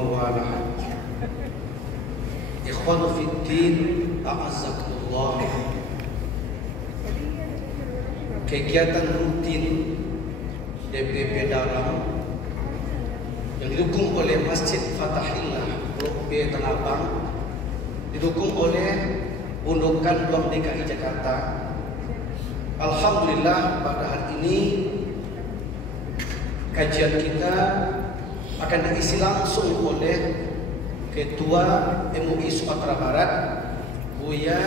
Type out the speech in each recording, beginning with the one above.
mawalah. Ikhwan fiddin, a'azzakumullah. Kegiatan rutin DPP Daram yang didukung oleh Masjid Fatahillah Blok B Tanah Abang, didukung oleh Undukan Bank DKI Jakarta. Alhamdulillah pada hari ini kajian kita akan diisi langsung oleh Ketua MUI Sumatera Barat, Buya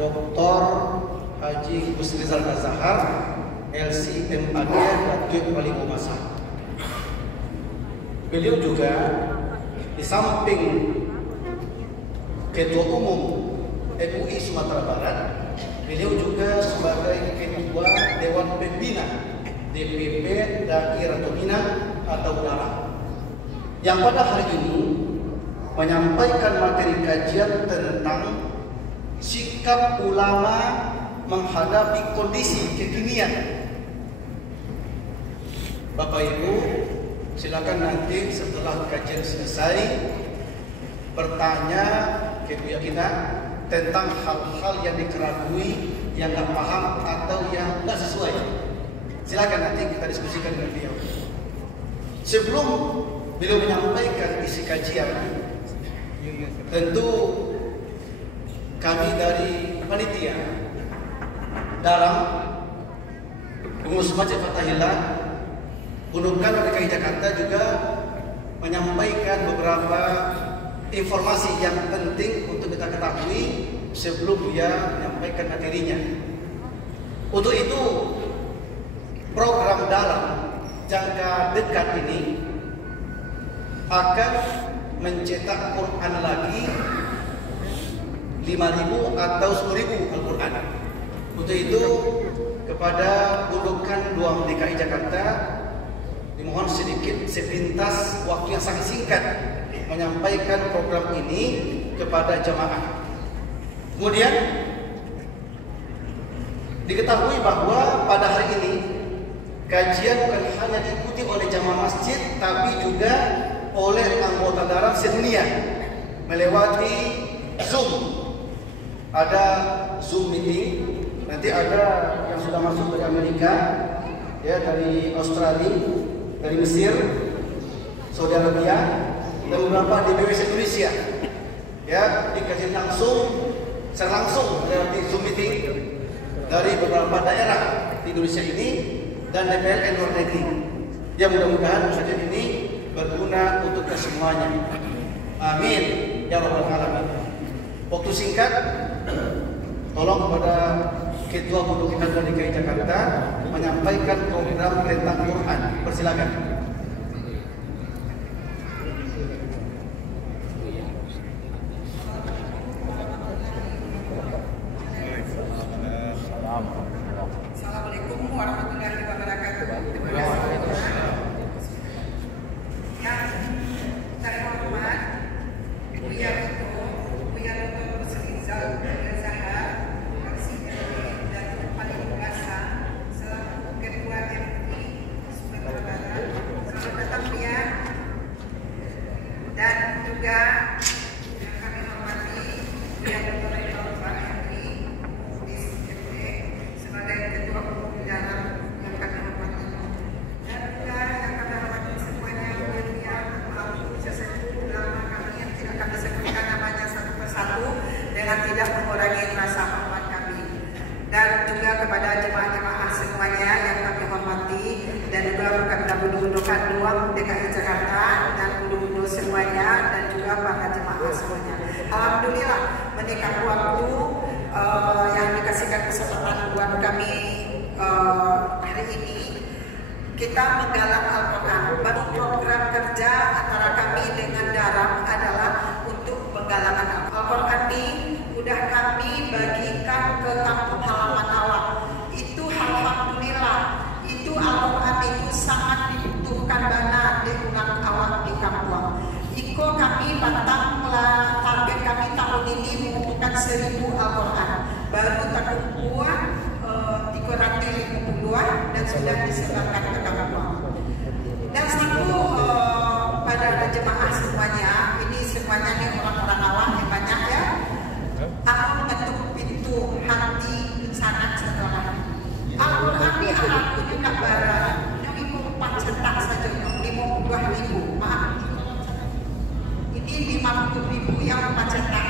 Dr. Haji Kusrizal Nazahar, LCMAD Datuk Wali Masa. Beliau juga di samping Ketua Umum MUI Sumatera Barat, beliau juga sebagai Ketua Dewan Pembina DPP Daerah Minang atau Daram, yang pada hari ini menyampaikan materi kajian tentang sikap ulama menghadapi kondisi kekinian. Bapak Ibu, silakan nanti setelah kajian selesai bertanya ke Buya kita tentang hal-hal yang dikeragui, yang nggak paham atau yang nggak sesuai. Silakan nanti kita diskusikan dengan beliau. Sebelum beliau menyampaikan isi kajian, tentu kami dari panitia Daram, pengurus Masjid Fatahillah, Undukan DKI Jakarta juga menyampaikan beberapa informasi yang penting untuk kita ketahui sebelum dia menyampaikan materinya. Untuk itu, program Daram jangka dekat ini akan mencetak Quran lagi 5.000 atau 10.000 Al-Quran. Untuk itu, kepada Undukan Bank DKI Jakarta dimohon sedikit sepintas waktu yang sangat singkat menyampaikan program ini kepada jemaah. Kemudian diketahui bahwa pada hari ini kajian bukan hanya diikuti oleh jamaah masjid, tapi juga oleh anggota Daram sedunia melewati Zoom. Ada Zoom meeting, nanti ada yang sudah masuk dari Amerika, ya, dari Australia, dari Mesir, Saudi Arabia, dan beberapa di BWS Indonesia. Ya, dikaji secara langsung melewati Zoom meeting dari beberapa daerah di Indonesia ini dan DPLN luar negeri. Ya, mudah-mudahan kajian ini berguna untuk kesemuanya. Amin ya rabbal alamin. Waktu singkat, tolong kepada Ketua Undukan DKI Jakarta menyampaikan program tentang Quran. Persilakan. Assalamualaikum warahmatullahi wabarakatuh. Yang terhormat Buya Dr. Kusrizal Nazahar, Datuk Wali Masa, selaku Ketua MUI Sumatera Barat. Selamat datang Buya. Dan juga yang kami hormati Buya Dr. Henry sebagai Ketua Umum Dalam yang kami hormati, dan juga yang kami hormati semuanya, Buya sesepuh ulama kami yang tidak kami sebutkan namanya satu persatu dengan tidak mengurangi rasa hormat kami, dan juga kepada jemaah-jemaah semuanya yang kami hormati, dan juga kepada Undukan Bank DKI Jakarta dan Undu semuanya, dan juga para jemaah semuanya. Alhamdulillah menikah waktu yang dikasihkan kesempatan buat kami hari ini kita menggalang Al-Quran. Baru program kerja antara kami dengan Daram adalah untuk penggalangan Al-Quran ini sudah kami bagikan ke kampung halaman awak. Itu alhamdulillah, itu Al-Quran itu sangat dibutuhkan dana di ulang awak di kampung. Iko kami batang target kami tahun ini mengumpulkan 1.000 Al-Quran. Baru terkumpul 352 dan sudah disebarkan ke kampung. Dan situ pada jemaah semuanya, ini semuanya nih orang-orang awam yang banyak ya. Aku mengetuk pintu hati sangat setelah. Aku ambil anakku juga barang, yang ibu 4 cetak saja, 52.000, maaf. Ini 50.000 yang 4 cetak.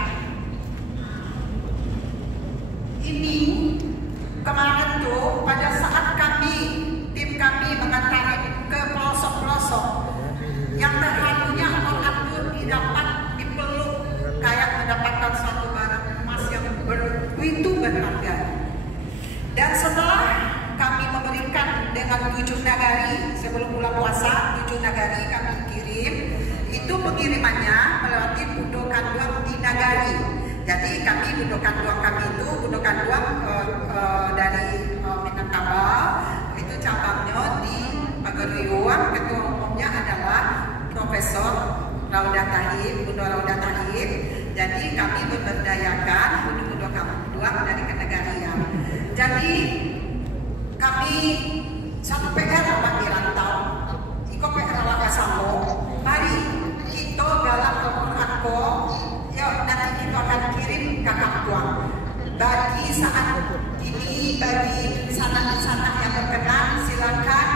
Ini kemarin tuh pada saat tim kami mengantar ke pelosok-pelosok yang terharunya orang itu didapat dipeluk kayak mendapatkan satu barang emas yang begitu berharga. Dan setelah kami memberikan dengan 7 nagari sebelum bulan puasa, 7 nagari kami kirim, itu pengirimannya melewati Budokan Duang di Nagari. Jadi kami Budokan Duang kami itu Budokan Duang dari Minangkabau, itu cabangnya di Pagariuan. Ketua umumnya adalah Profesor Raudah Tahib, Budo Raudah Tahib. Jadi kami memberdayakan Budokan Duang dari Kenegarian. Jadi kami satu PR awak di rantau, iko PR awak kasamo. Mari kita dalam Al-Quran ko, yuk nanti kita akan kirim ke Kampung. Bagi saat ini, bagi sana-sana yang berkenan, silakan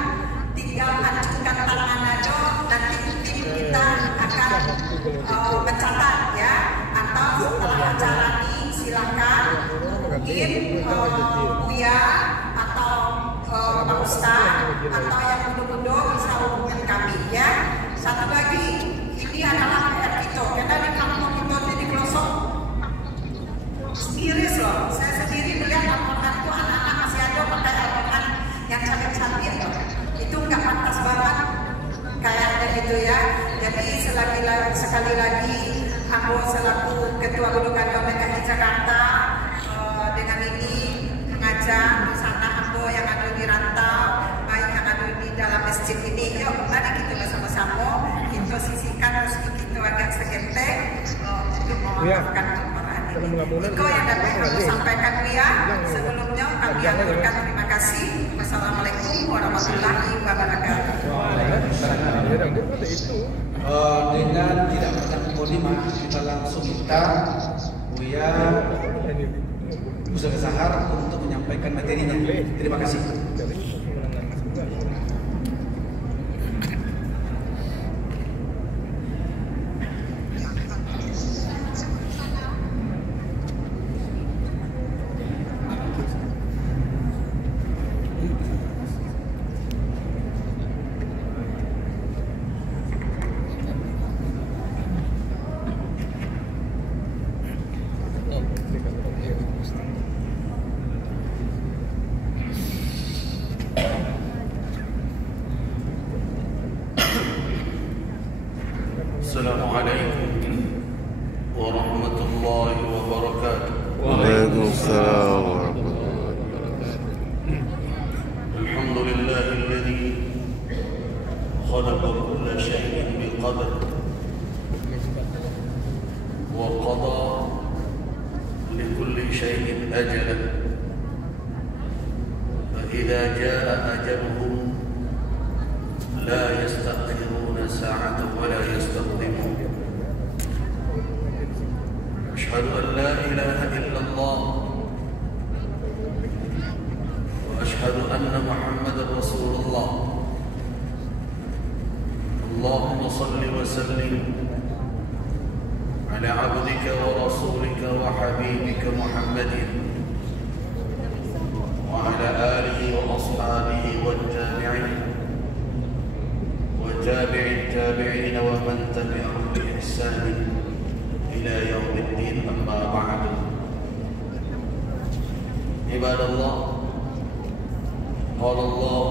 tinggal ajukan tangan aja. Nanti tim kita akan mencatat ya. Atau setelah acara ini silakan mungkin Buya atau Pak Ustadz atau yang muda-muda bisa hubungi kami ya. Satu lagi, ini adalah PR kita. Karena di kampung kita jadi pelosok miris loh. Saya sendiri melihat Al-Quran itu anak-anak masih ada pakai Al-Quran yang cantik-cantik loh. Itu nggak pantas banget kayaknya gitu ya. Jadi sekali lagi aku selaku Ketua Budokan Duang DKI Jakarta dengan ini mengajak di sana aku yang ada di rantau, baik yang ada di dalam masjid ini, yuk mari kita bersama-sama kita sisihkan rezeki kita agak segenteng untuk memaafkan kemarahan ini. Itu yang dapat kami sampaikan ya. Sebelumnya kami aturkan terima kasih. Wassalamualaikum warahmatullahi wabarakatuh. Dengan tidak banyak mukadimah, kita langsung minta Buya Ustaz Zahar untuk menyampaikan materinya. Terima kasih. Assalamualaikum warahmatullahi wabarakatuh. Waalaikumsalam warahmatullahi wabarakatuh. Alhamdulillahilladzi khalaqa kulla syai'in biqadar wa qada likulli syai'in ajalan. Fa idza jaa ajaluhum la yastaqdiruna sa'atan wa la yastaqdimun. Ashhadu an la ilaha illallah wa ashhadu anna Muhammadar Rasulullah. Allahumma salli wa sallim ala 'abdika wa rasulika wa habibika Muhammadin wa ala alihi wa ashabihi wal tabi'in وتابع التابعين ومن تبعهم بإحسان إلى يوم الدين. أما بعد، عباد الله، قال الله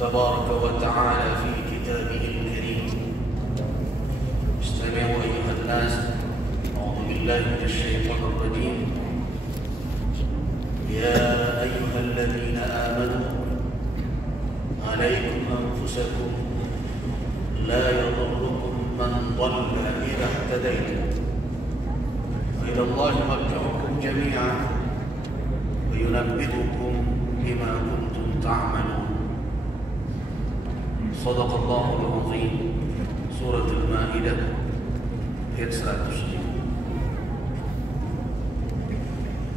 تبارك وتعالى في كتابه الكريم: استمعوا أيها الناس، أعوذ بالله من الشيطان الرجيم، يا أيها الذين آمنوا عليكم أنفسكم لا يضركم من ضل إذا اهتديتم وإلى الله مرجعكم جميعا وينبئكم بما كنتم تعملون. صدق الله العظيم. Surah Al-Ma'idah ayat 100.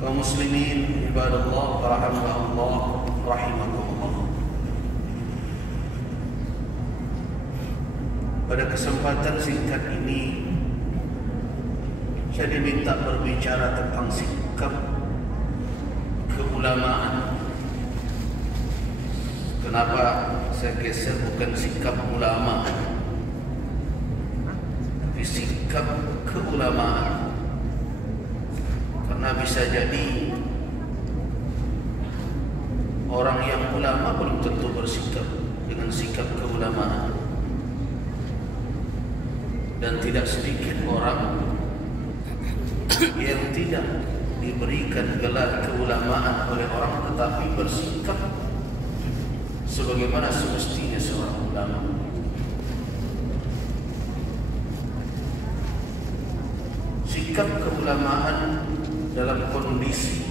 Kaum muslimin, ibadallah, para hamba Allah rahimakumullah. Pada kesempatan singkat ini saya diminta berbicara tentang sikap keulamaan. Kenapa saya geser bukan sikap ulama, tapi sikap keulamaan? Karena bisa jadi orang yang ulama belum tentu bersikap dengan sikap keulamaan. Dan tidak sedikit orang yang tidak diberikan gelar keulamaan oleh orang tetapi bersikap sebagaimana semestinya seorang ulama. Sikap keulamaan dalam kondisi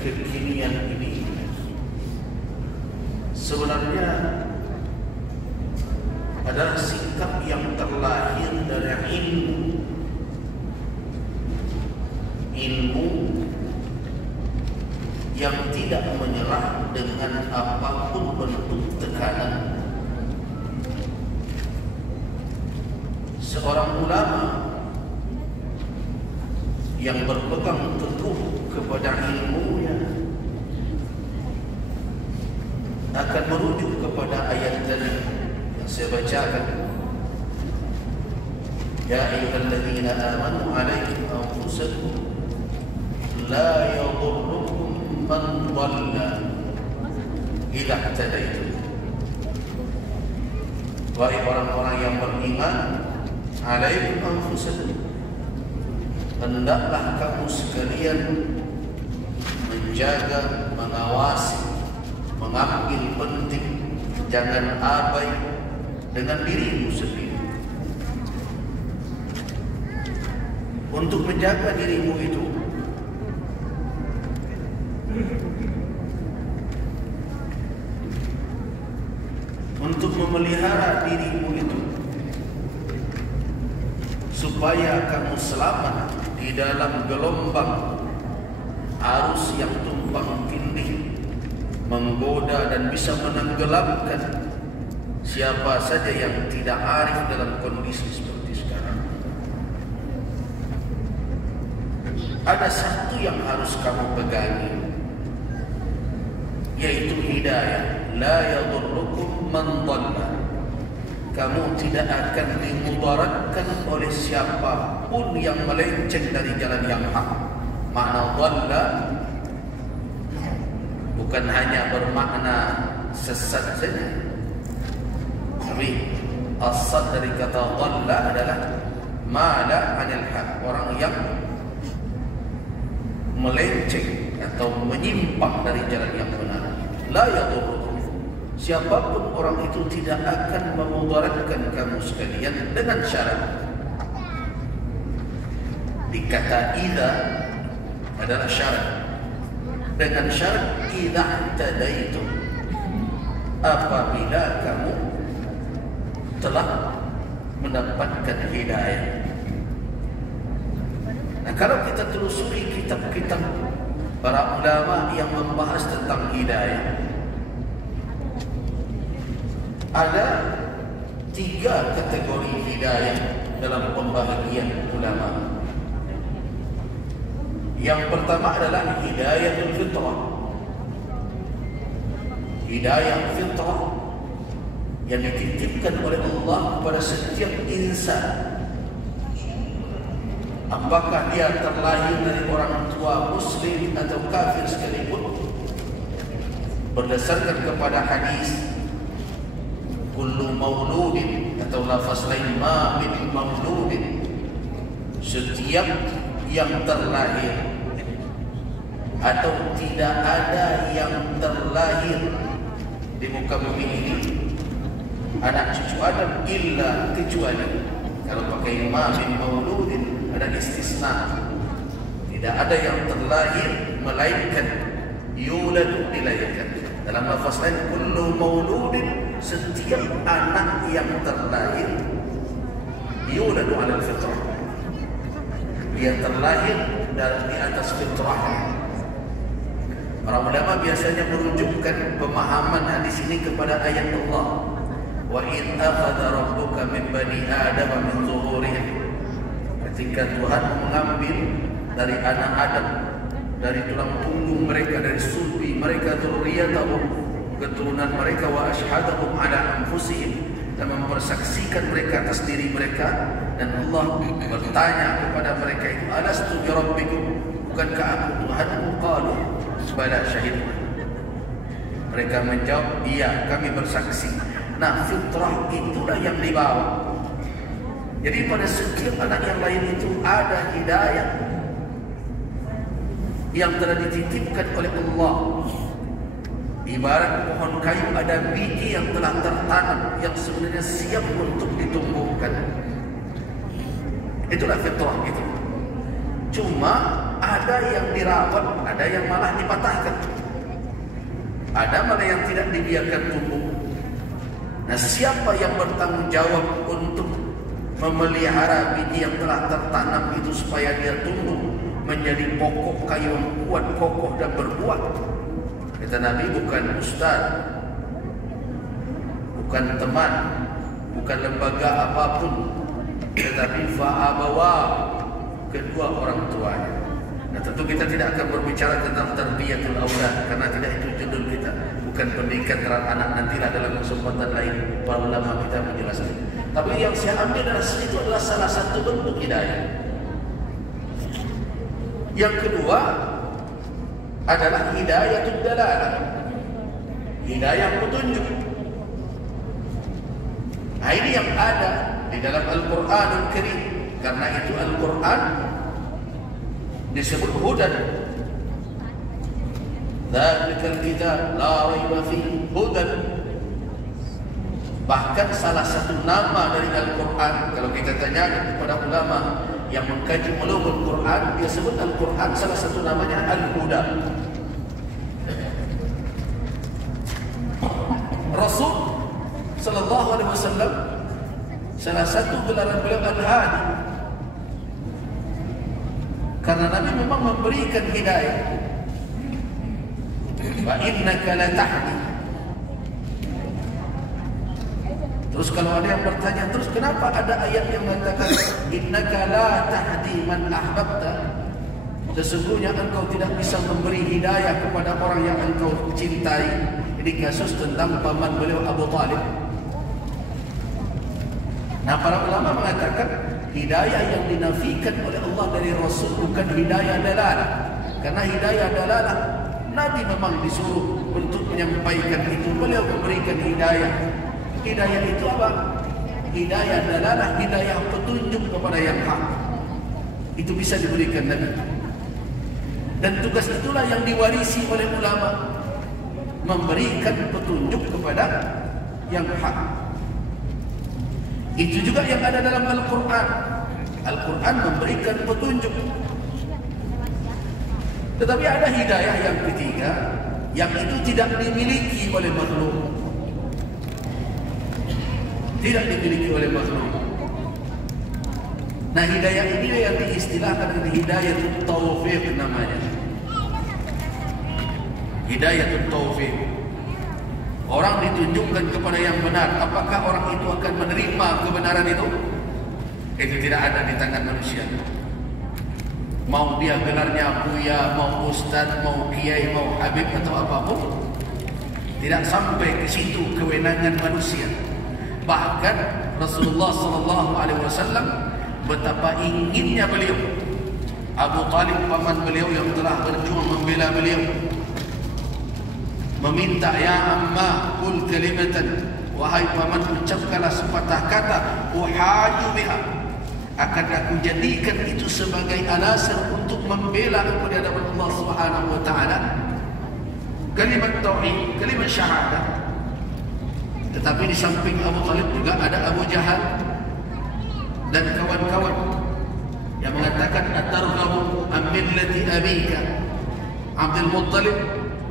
kekinian ini sebenarnya adalah sikap yang terlahir dari ilmu yang tidak menyerah dengan apapun bentuk tekanan. Seorang ulama yang berpegang teguh kepada ilmunya akan merujuk kepada ayat tadi yang saya bacakan. Ya ayyuhalladzina amanu 'alaikum anfusakum la yadurrukum man dhalla idza ihtadaitum. Wahai orang-orang yang beriman, 'alaikum anfusakum, hendaklah kamu sekalian menjaga, mengawasi, mengambil penting, jangan abai dengan dirimu sendiri. Untuk menjaga dirimu itu, untuk memelihara dirimu itu, supaya kamu selamat di dalam gelombang arus yang tumpang tindih, menggoda dan bisa menenggelamkan siapa saja yang tidak arif dalam kondisi seperti sekarang. Ada satu yang harus kamu pegangi, yaitu hidayah. La yadurrukum man dhalla. Kamu tidak akan dimudaratkan oleh siapapun yang melenceng dari jalan yang hak. Makna dhalla bukan hanya bermakna sesat saja, tapi asal dari kata dhalla adalah mala anil haq, orang yang melenceng atau menyimpang dari jalan yang benar. La yadurrukum, siapapun orang itu tidak akan memudaratkan kamu sekalian dengan syarat. Dikata idza adalah syarat, dengan syarat idza tadaitum, apabila kamu telah mendapatkan hidayah. Nah, kalau kita telusuri kitab-kitab para ulama yang membahas tentang hidayah, ada 3 kategori hidayah dalam pembahagian ulama. Yang pertama adalah hidayatul fitrah. Hidayah fitrah yang dititipkan oleh Allah kepada setiap insan. Apakah dia terlahir dari orang tua muslim atau kafir sekalipun, berdasarkan kepada hadis kullu mauludin, atau lafaz lain ma min mauludin, setiap yang terlahir atau tidak ada yang terlahir di muka bumi ini anak cucu Adam illa, kecuali kalau pakai ma min mauludin ada istisna, tidak ada yang terlahir melainkan yulad, dilahirkan. Dalam lafaz lain kullu mauludin, setiap anak yang terlahir yuladu 'alal fitrah. Dia terlahir di atas fitrah. Para ulama biasanya merujukkan pemahaman hadis ini kepada ayat Allah, wa in akhadha rabbuka min bani adama min zuhurihim. Ketika Tuhan mengambil dari anak Adam, dari tulang punggung mereka, dari sulbi mereka, dzurriyyatahum, keturunan mereka, wa asyhadahum ala anfusihim, dan mempersaksikan mereka atas diri mereka, dan Allah bertanya kepada mereka itu, alastu bi rabbikum, bukankah aku Tuhanmu? Qalu bala syahidna. Mereka menjawab, iya, kami bersaksi. Nah, fitrah itulah yang dibawa. Jadi pada setiap anak yang lain itu ada hidayah yang telah dititipkan oleh Allah. Ibarat pohon kayu ada biji yang telah tertanam, yang sebenarnya siap untuk ditumbuhkan. Itulah fitrah itu. Cuma ada yang dirawat, ada yang malah dipatahkan, ada malah yang tidak dibiarkan tumbuh. Nah, siapa yang bertanggung jawab untuk memelihara biji yang telah tertanam itu supaya dia tumbuh menjadi pokok kayu yang kuat, kokoh dan berbuah? Kata Nabi, bukan ustaz, bukan teman, bukan lembaga apapun, tetapi fa'abawa, kedua orang tuanya. Nah, tentu kita tidak akan berbicara tentang tarbiyatul aulad karena tidak itu judul kita, bukan pendidikan terhadap anak. Nantilah dalam kesempatan lain para ulama kita menjelaskan. Tapi yang saya ambil dari sini itu adalah salah satu bentuk hidayah. Yang kedua adalah hidayatul dalalah, hidayah petunjuk. Nah, ini yang ada di dalam Al-Quranul Karim. Karena itu Al-Quran disebut hudan. Dzalikal kitab la raiba fihi hudan. Bahkan salah satu nama dari Al-Quran, kalau kita tanyakan kepada ulama yang mengkaji ulumul Quran, dia sebut Al-Quran salah satu namanya Al-Huda. Rasul sallallahu alaihi wasallam salah satu gelaran beliau Al-Hadi, karena Nabi memang memberikan hidayah. Wa innaka la tahdi. Terus kalau ada yang bertanya, terus kenapa ada ayat yang mengatakan innaka la tahdi man ahbabta? Sesungguhnya engkau tidak bisa memberi hidayah kepada orang yang engkau cintai. Ini kasus tentang paman beliau Abu Talib. Nah, para ulama mengatakan hidayah yang dinafikan oleh Allah dari Rasul bukan hidayah dalalah. Karena hidayah dalalah Nabi memang disuruh untuk menyampaikan itu, beliau memberikan hidayah. Hidayah itu apa? Hidayah dalalah, hidayah petunjuk kepada yang hak. Itu bisa diberikan Nabi. Dan tugas itulah yang diwarisi oleh ulama, memberikan petunjuk kepada yang hak. Itu juga yang ada dalam Al-Quran. Al-Quran memberikan petunjuk. Tetapi ada hidayah yang ketiga, yang itu tidak dimiliki oleh makhluk. Tidak dimiliki oleh makhluk. Nah, hidayah ini yang diistilahkan dengan hidayatul taufiq namanya. Hidayatul taufiq. Orang ditunjukkan kepada yang benar. Apakah orang itu akan menerima kebenaran itu? Itu tidak ada di tangan manusia. Mau dia gelarnya buya, mau ustaz, mau kiai, mau habib atau apapun, tidak sampai ke situ kewenangan manusia. Bahkan Rasulullah SAW betapa inginnya beliau, Abu Talib paman beliau yang telah berjuang membela beliau, meminta, ya amma kul kalimatan, wahai paman ucapkanlah sepatah kata, uhaju biha, akan aku jadikan itu sebagai alasan untuk membela kepada Allah Subhanahu wa taala. Kalimat tauhid, kalimat syahadah. Tetapi di samping Abu Talib juga ada Abu Jahal dan kawan-kawan yang mengatakan atarghabu am millati abika Abdul Muttalib,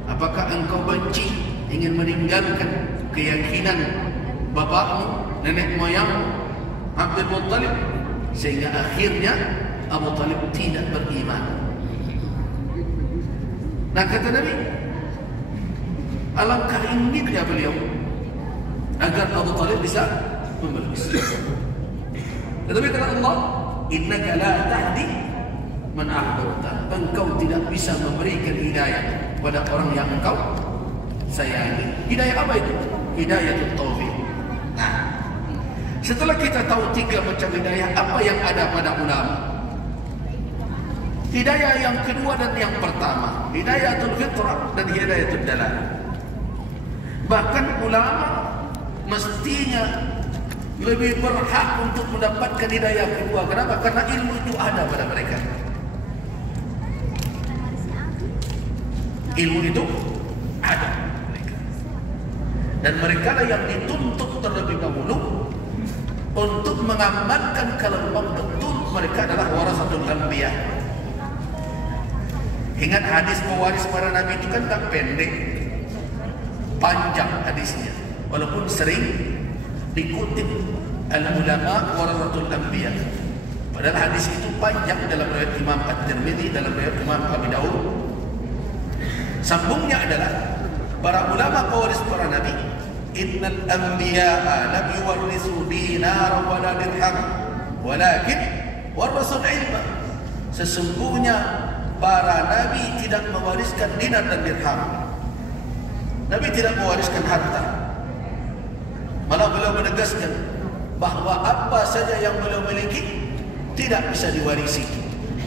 apakah engkau benci, ingin meninggalkan keyakinan bapakmu, nenek moyangmu? Abdul Muttalib, sehingga akhirnya Abu Talib tidak beriman. Nah, kata Nabi, alangkah inginnya beliau agar Abu Talib bisa memeluk Islam. Tetapi kata Allah, innaka la tahdi man ahbabta, engkau tidak bisa memberikan hidayah pada orang yang engkau sayangi. Hidayah apa itu? Hidayah taufik. Nah, setelah kita tahu 3 macam hidayah, apa yang ada pada ulama? Hidayah yang kedua dan yang pertama, hidayatul fitrah dan hidayatul dalalah. Bahkan ulama mestinya lebih berhak untuk mendapatkan hidayah kedua. Kenapa? Karena ilmu itu ada pada mereka. Ilmu itu ada pada mereka. Dan mereka lah yang dituntut terlebih dahulu untuk mengamalkan kalau memang betul mereka adalah warasatul anbiya. Ingat hadis pewaris para nabi itu kan tak pendek, panjang hadisnya, walaupun sering dikutip al-ulama warasatul anbiya. Padahal hadis itu panjang dalam riwayat Imam At-Tirmidzi, dalam riwayat Imam Abi Daud. Sambungnya adalah para ulama pewaris para nabi, innal anbiya'a lam yuwarrisu dinaran wala dirham walakin warasul ilma. Sesungguhnya para nabi tidak mewariskan dinar dan dirham. Nabi tidak mewariskan harta. Malah beliau menegaskan bahawa apa saja yang beliau miliki tidak bisa diwarisi.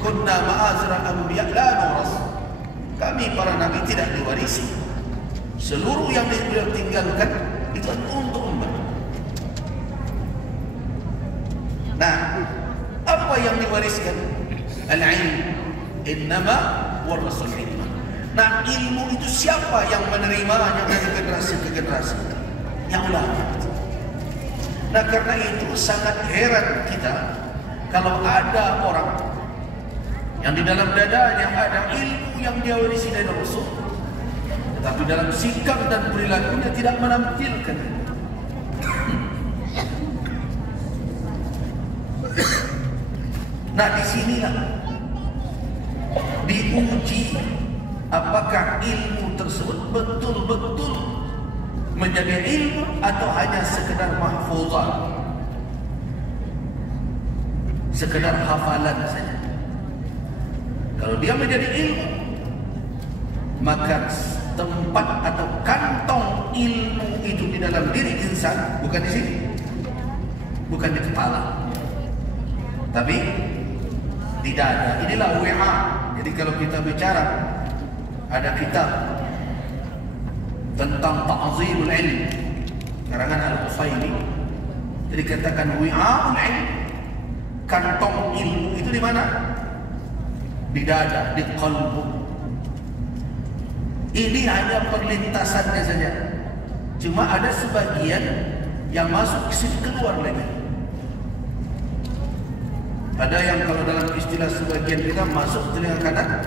Kunna ma'azra anbiya la nuras. Kami para nabi tidak diwarisi. Seluruh yang beliau tinggalkan itu untuk umat. Nah, apa yang diwariskan? Al-ilm. Innama warasul ilma. Nah, ilmu itu siapa yang menerimanya dari generasi ke generasi? Yang ulama. Nah, karena itu sangat heran kita kalau ada orang yang di dalam dadanya ada ilmu yang dia warisi dari Rasul, tetapi dalam sikap dan perilakunya tidak menampilkan. Nah, disinilah diuji apakah ilmu tersebut betul-betul menjadi ilmu atau hanya sekedar mahfuzah, sekedar hafalan saja. Kalau dia menjadi ilmu, maka tempat atau kantong ilmu itu di dalam diri insan bukan di sini, bukan di kepala, tapi di dada. Inilah WA. Jadi kalau kita bicara, ada kitab tentang ta'zimul ilm karangan Al-Ufaili. Jadi katakan wi'a'ul ilm, kantong ilmu itu di mana? Di dada, di qalbu. Ini hanya perlintasannya saja. Cuma ada sebagian yang masuk ke sini, keluar lagi. Ada yang kalau dalam istilah sebagian kita masuk telinga kanan,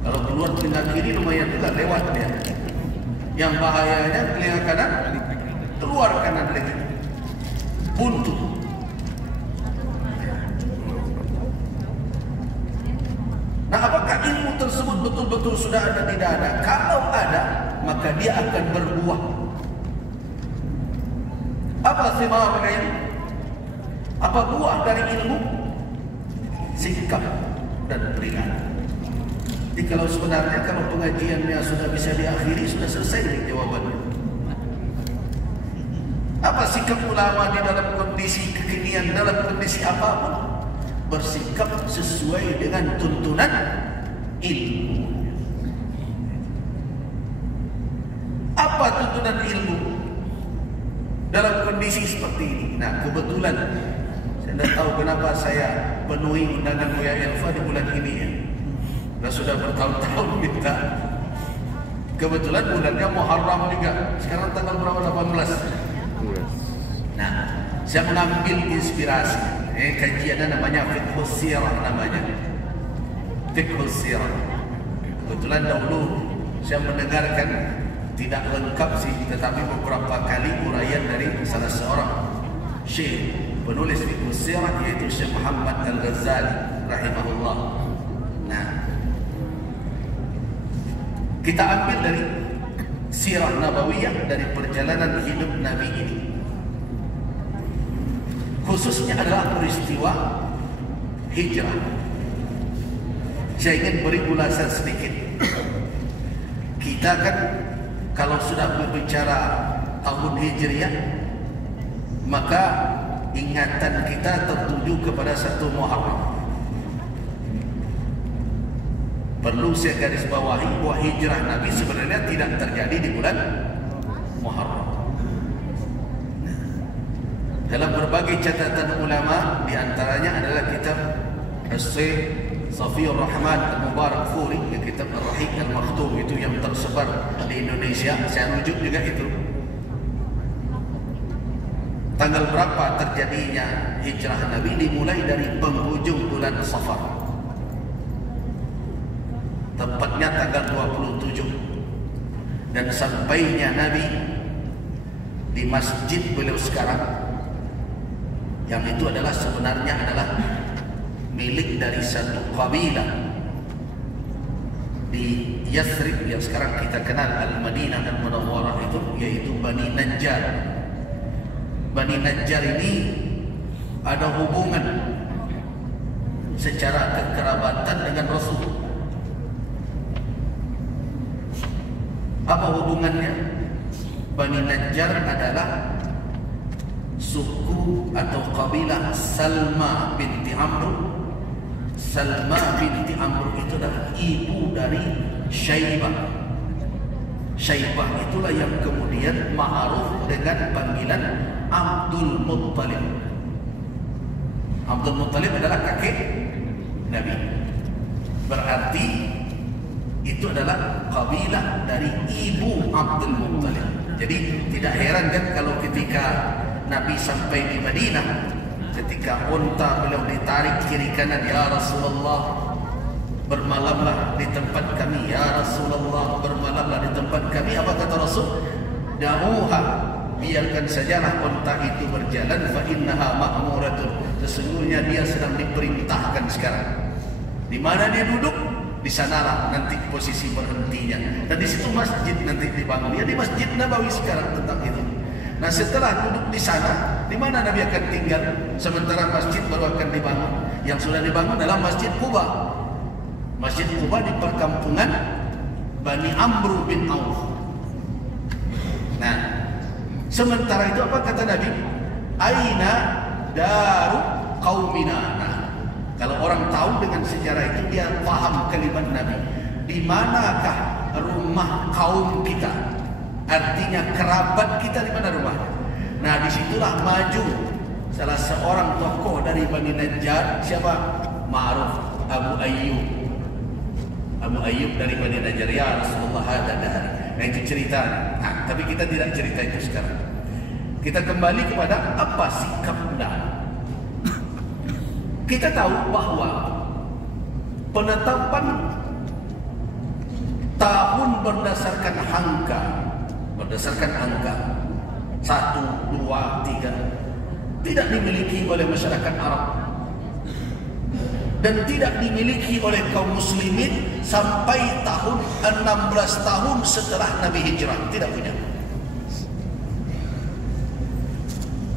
kalau keluar telinga kiri lumayan juga lewat dia. Yang bahayanya telinga kanan keluar kanan lagi, buntu. Nah, apakah ilmu tersebut betul-betul sudah ada? Tidak ada. Kalau ada, maka dia akan berbuah. Apa simarul ilm? Apa buah dari ilmu? Sikap dan perilaku. Jadi kalau sebenarnya kalau pengajiannya sudah bisa diakhiri, sudah selesai nih jawabannya. Apa sikap ulama di dalam kondisi kekinian, dalam kondisi apapun? Bersikap sesuai dengan tuntunan ilmu. Apa tuntunan ilmu dalam kondisi seperti ini? Nah, kebetulan saya tidak tahu kenapa saya penuhi undangan Buya Elfa di bulan ini ya. Sudah bertahun-tahun minta. Kebetulan bulannya Muharram juga. Sekarang tanggal berapa? 18. Nah, saya mengambil inspirasi. Kajiannya namanya Fiqhus Sirah namanya. Fiqhus Sirah. Kebetulan dahulu saya mendengarkan, tidak lengkap sih, tetapi beberapa kali uraian dari salah seorang Syekh penulis fiqh sirah yaitu Syekh Muhammad Al-Ghazali rahimahullah. Nah, kita ambil dari sirah nabawiyah, dari perjalanan hidup Nabi ini, khususnya adalah peristiwa hijrah. Saya ingin beri ulasan sedikit. Kita kan kalau sudah berbicara tahun Hijriah, maka ingatan kita tertuju kepada 1 Muharram. Perlu saya garis bawahi bahwa hijrah Nabi sebenarnya tidak terjadi di bulan Muharram. Dalam berbagai catatan ulama, di antaranya adalah kitab Syekh Safiur Rahman Al-Mubarakfuri, kitab Ar-Rahiq Al-Makhtum, itu yang tersebar di Indonesia. Saya rujuk juga itu. Tanggal berapa terjadinya hijrah Nabi? Dimulai dari penghujung bulan Safar, tepatnya tanggal 27, dan sampainya Nabi di masjid beliau sekarang, yang itu adalah sebenarnya adalah milik dari satu kabilah di Yathrib yang sekarang kita kenal Al-Madinah Al-Munawwarah itu, yaitu Bani Najjar. Bani Najjar ini ada hubungan secara kekerabatan dengan Rasul. Apa hubungannya? Bani Najjar adalah suku atau kabilah Salma binti Amr. Salma binti Amr itu adalah ibu dari Syaibah. Syaibah itulah yang kemudian ma'ruf dengan panggilan Abdul Muttalib. Abdul Muttalib adalah kakek Nabi. Berarti itu adalah kabilah dari ibu Abdul Muttalib. Jadi tidak heran kan kalau ketika Nabi sampai di Madinah, ketika unta beliau ditarik kiri kanan, ya Rasulullah, bermalamlah di tempat kami. Ya Rasulullah, bermalamlah di tempat kami. Apa kata Rasul? Da'uha, biarkan sajalah unta itu berjalan. Fa innaha ma'muratun, sesungguhnya dia sedang diperintahkan sekarang. Di mana dia duduk, di sanalah nanti posisi berhentinya. Dan di situ masjid nanti dibangun. Ya di Masjid Nabawi sekarang tentang itu. Nah, setelah duduk di sana, di mana Nabi akan tinggal? Sementara masjid baru akan dibangun. Yang sudah dibangun adalah Masjid Quba. Masjid Quba di perkampungan Bani Amr bin Auf. Nah, sementara itu apa kata Nabi? Aina daru qaumina. Nah, kalau orang tahu dengan sejarah itu, dia paham kalimat Nabi. Di manakah rumah kaum kita? Artinya kerabat kita di mana rumahnya. Nah, disitulah maju salah seorang tokoh dari Bani Najjar. Siapa? Ma'ruf Abu Ayyub. Abu Ayyub dari Bani Najjar. Ya Rasulullah, ada dari. Nah, itu cerita. Nah, tapi kita tidak cerita itu sekarang. Kita kembali kepada apa sikap Nabi. Kita tahu bahwa penetapan tahun berdasarkan angka 1, 2, 3 tidak dimiliki oleh masyarakat Arab dan tidak dimiliki oleh kaum muslimin sampai tahun 16 tahun setelah Nabi hijrah. Tidak punya.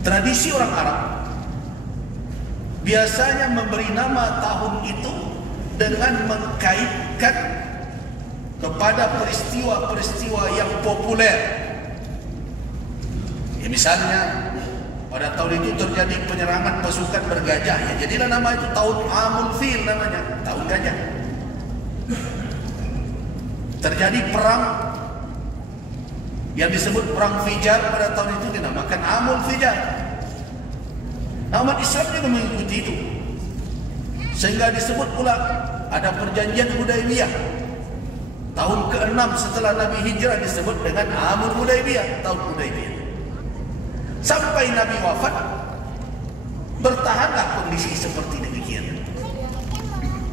Tradisi orang Arab biasanya memberi nama tahun itu dengan mengkaitkan kepada peristiwa-peristiwa yang populer. Ya, misalnya pada tahun itu terjadi penyerangan pasukan bergajah, ya jadilah nama itu tahun Amul Fil, namanya tahun gajah. Terjadi perang yang disebut perang Fijar, pada tahun itu dinamakan Amul Fijar. Nah, umat Islam juga mengikuti itu, sehingga disebut pula ada perjanjian Hudaybiyah. Tahun ke-6 setelah Nabi hijrah disebut dengan Amul Hudaybiyah, tahun Hudaybiyah. Sampai Nabi wafat, bertahanlah kondisi seperti demikian.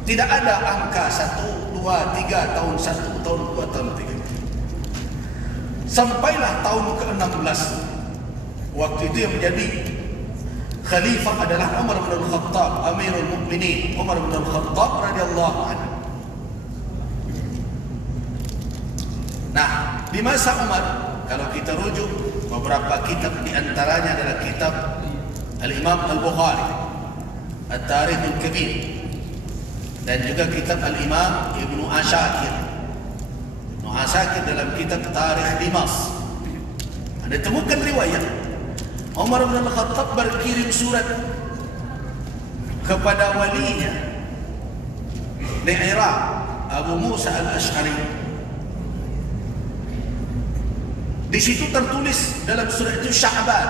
Tidak ada angka 1, 2, 3, tahun 1, tahun 2, tahun 3. Sampailah tahun ke-16. Waktu itu yang menjadi khalifah adalah Umar bin Al-Khattab, Amirul Mukminin Umar bin Al-Khattab radhiyallahu anhu. Nah, di masa Umar, kalau kita rujuk beberapa kitab, di antaranya adalah kitab Al-Imam Al-Bukhari, At-Tarikhul Kabir, dan juga kitab Al-Imam Ibnu Asakir. Ibnu Asakir dalam kitab Tarikh Dimas ada temukan riwayat Umar bin Al-Khattab berkirim surat kepada walinya di Iraq, Abu Musa Al-Ash'ari. Di situ tertulis dalam surat itu Sya'ban,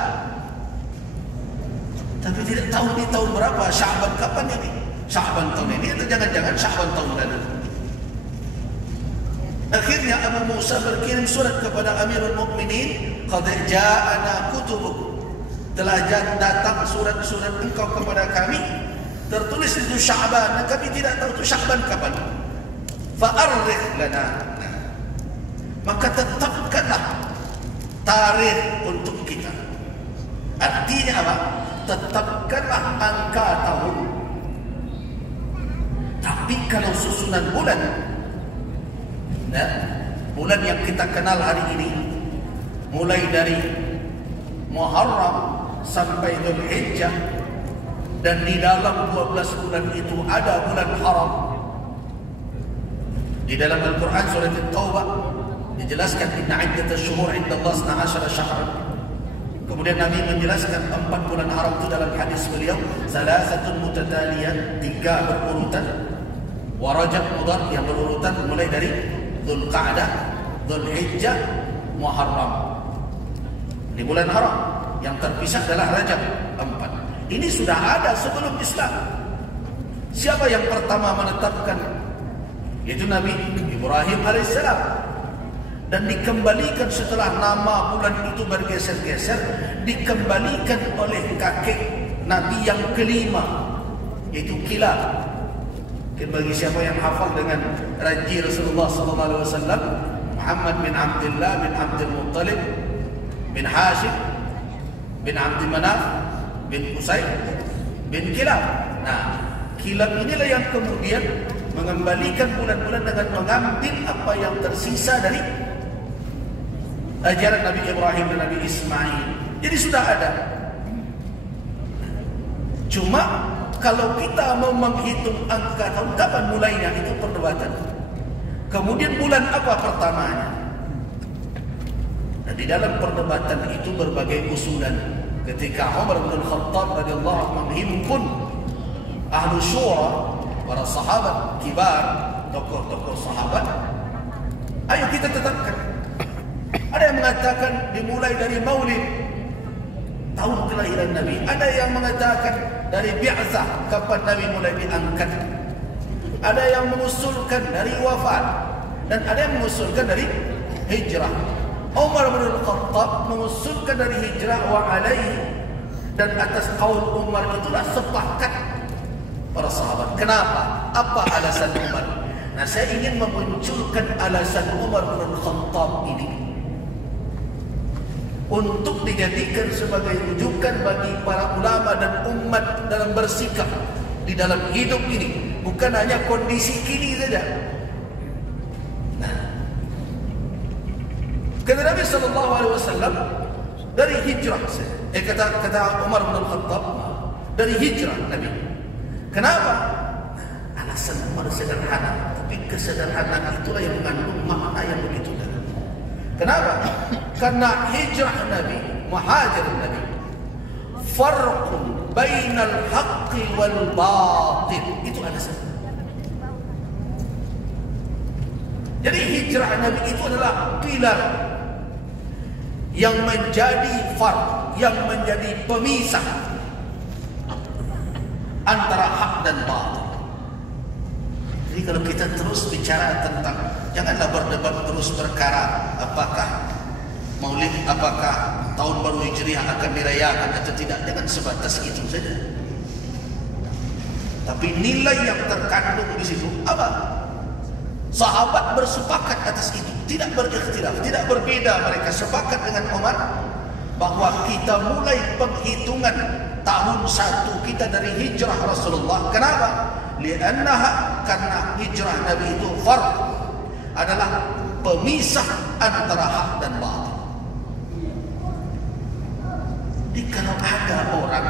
tapi tidak tahu di tahun berapa. Sya'ban kapan ini? Sya'ban tahun ini atau jangan-jangan Sya'ban tahun lalu? Akhirnya Abu Musa berkirim surat kepada Amirul Mukminin, qad ja'ana kutubuk, telah datang surat-surat engkau kepada kami, tertulis itu Sya'ban, dan kami tidak tahu itu Sya'ban kapan. Fa'arrikh lana, maka tetapkanlah tarikh untuk kita. Artinya apa? Tetapkanlah angka tahun. Tapi kalau susunan bulan, ya, bulan yang kita kenal hari ini, mulai dari Muharram sampai Dzulhijjah, dan di dalam 12 bulan itu ada bulan haram. Di dalam Al-Quran surah At-Taubah dijelaskan inna iddatash syuhur 'inda Allah 12 syahran. Kemudian Nabi menjelaskan 4 bulan haram itu dalam hadis beliau, salasatun mutataliyah, 3 berurutan, wa Rajab Mudhar yang berurutan mulai dari Dzulqa'dah, Dzulhijjah, Muharram. Di bulan haram yang terpisah adalah Rajab 4. Ini sudah ada sebelum Islam. Siapa yang pertama menetapkan? Yaitu Nabi Ibrahim alaihissalam. Dan dikembalikan setelah nama bulan itu bergeser-geser, dikembalikan oleh kakek Nabi yang kelima, yaitu Kilab. Mungkin bagi siapa yang hafal dengan ranji Rasulullah SAW, Muhammad bin Abdullah bin Abdul Muttalib bin Hashim bin Abdul Manaf bin Qusay bin Kilab. Nah, Kilab inilah yang kemudian mengembalikan bulan-bulan dengan mengambil apa yang tersisa dari ajaran Nabi Ibrahim dan Nabi Ismail. Jadi sudah ada. Cuma kalau kita mau menghitung angka tahun kapan mulainya, itu perdebatan. Kemudian bulan apa pertamanya? Nah, di dalam perdebatan itu berbagai usulan. Ketika Umar bin Khattab radhiyallahu anhu menghimpun ahlu syura, para sahabat kibar, tokoh-tokoh sahabat, ayo kita tetapkan. Ada yang mengatakan dimulai dari Maulid, tahun kelahiran Nabi. Ada yang mengatakan dari Bi'zah, kapan Nabi mulai diangkat. Ada yang mengusulkan dari wafat, dan ada yang mengusulkan dari hijrah. Umar bin Al-Khattab mengusulkan dari hijrah wa alaihi, dan atas qaul Umar itulah sepakat para sahabat. Kenapa? Apa alasan Umar? Nah, saya ingin memunculkan alasan Umar bin Al-Khattab ini untuk dijadikan sebagai rujukan bagi para ulama dan umat dalam bersikap di dalam hidup ini, bukan hanya kondisi kini saja. Nah, kata Nabi SAW dari hijrah, kata Umar bin Al-Khattab dari hijrah Nabi. Kenapa? Alasan Umar sederhana, tapi kesederhanaan itulah yang mengandung makna yang begitu dalam. Kenapa? Karena hijrah Nabi, muhajir Nabi, farqun bainal haqqi wal batil. Itu alasan. Jadi hijrah Nabi itu adalah pilar yang menjadi farq, yang menjadi pemisah antara hak dan batil. Jadi kalau kita terus bicara tentang, janganlah berdebat terus perkara apakah Maulid, apakah tahun baru Hijriah akan dirayakan atau tidak. Jangan sebatas itu saja. Tapi nilai yang terkandung di situ apa? Sahabat bersepakat atas itu, tidak berikhtilaf, tidak berbeda. Mereka sepakat dengan Umar bahwa kita mulai penghitungan tahun 1 kita dari hijrah Rasulullah. Kenapa? Karena hijrah Nabi itu farq, adalah pemisah antara hak dan batil. Jadi kalau ada orang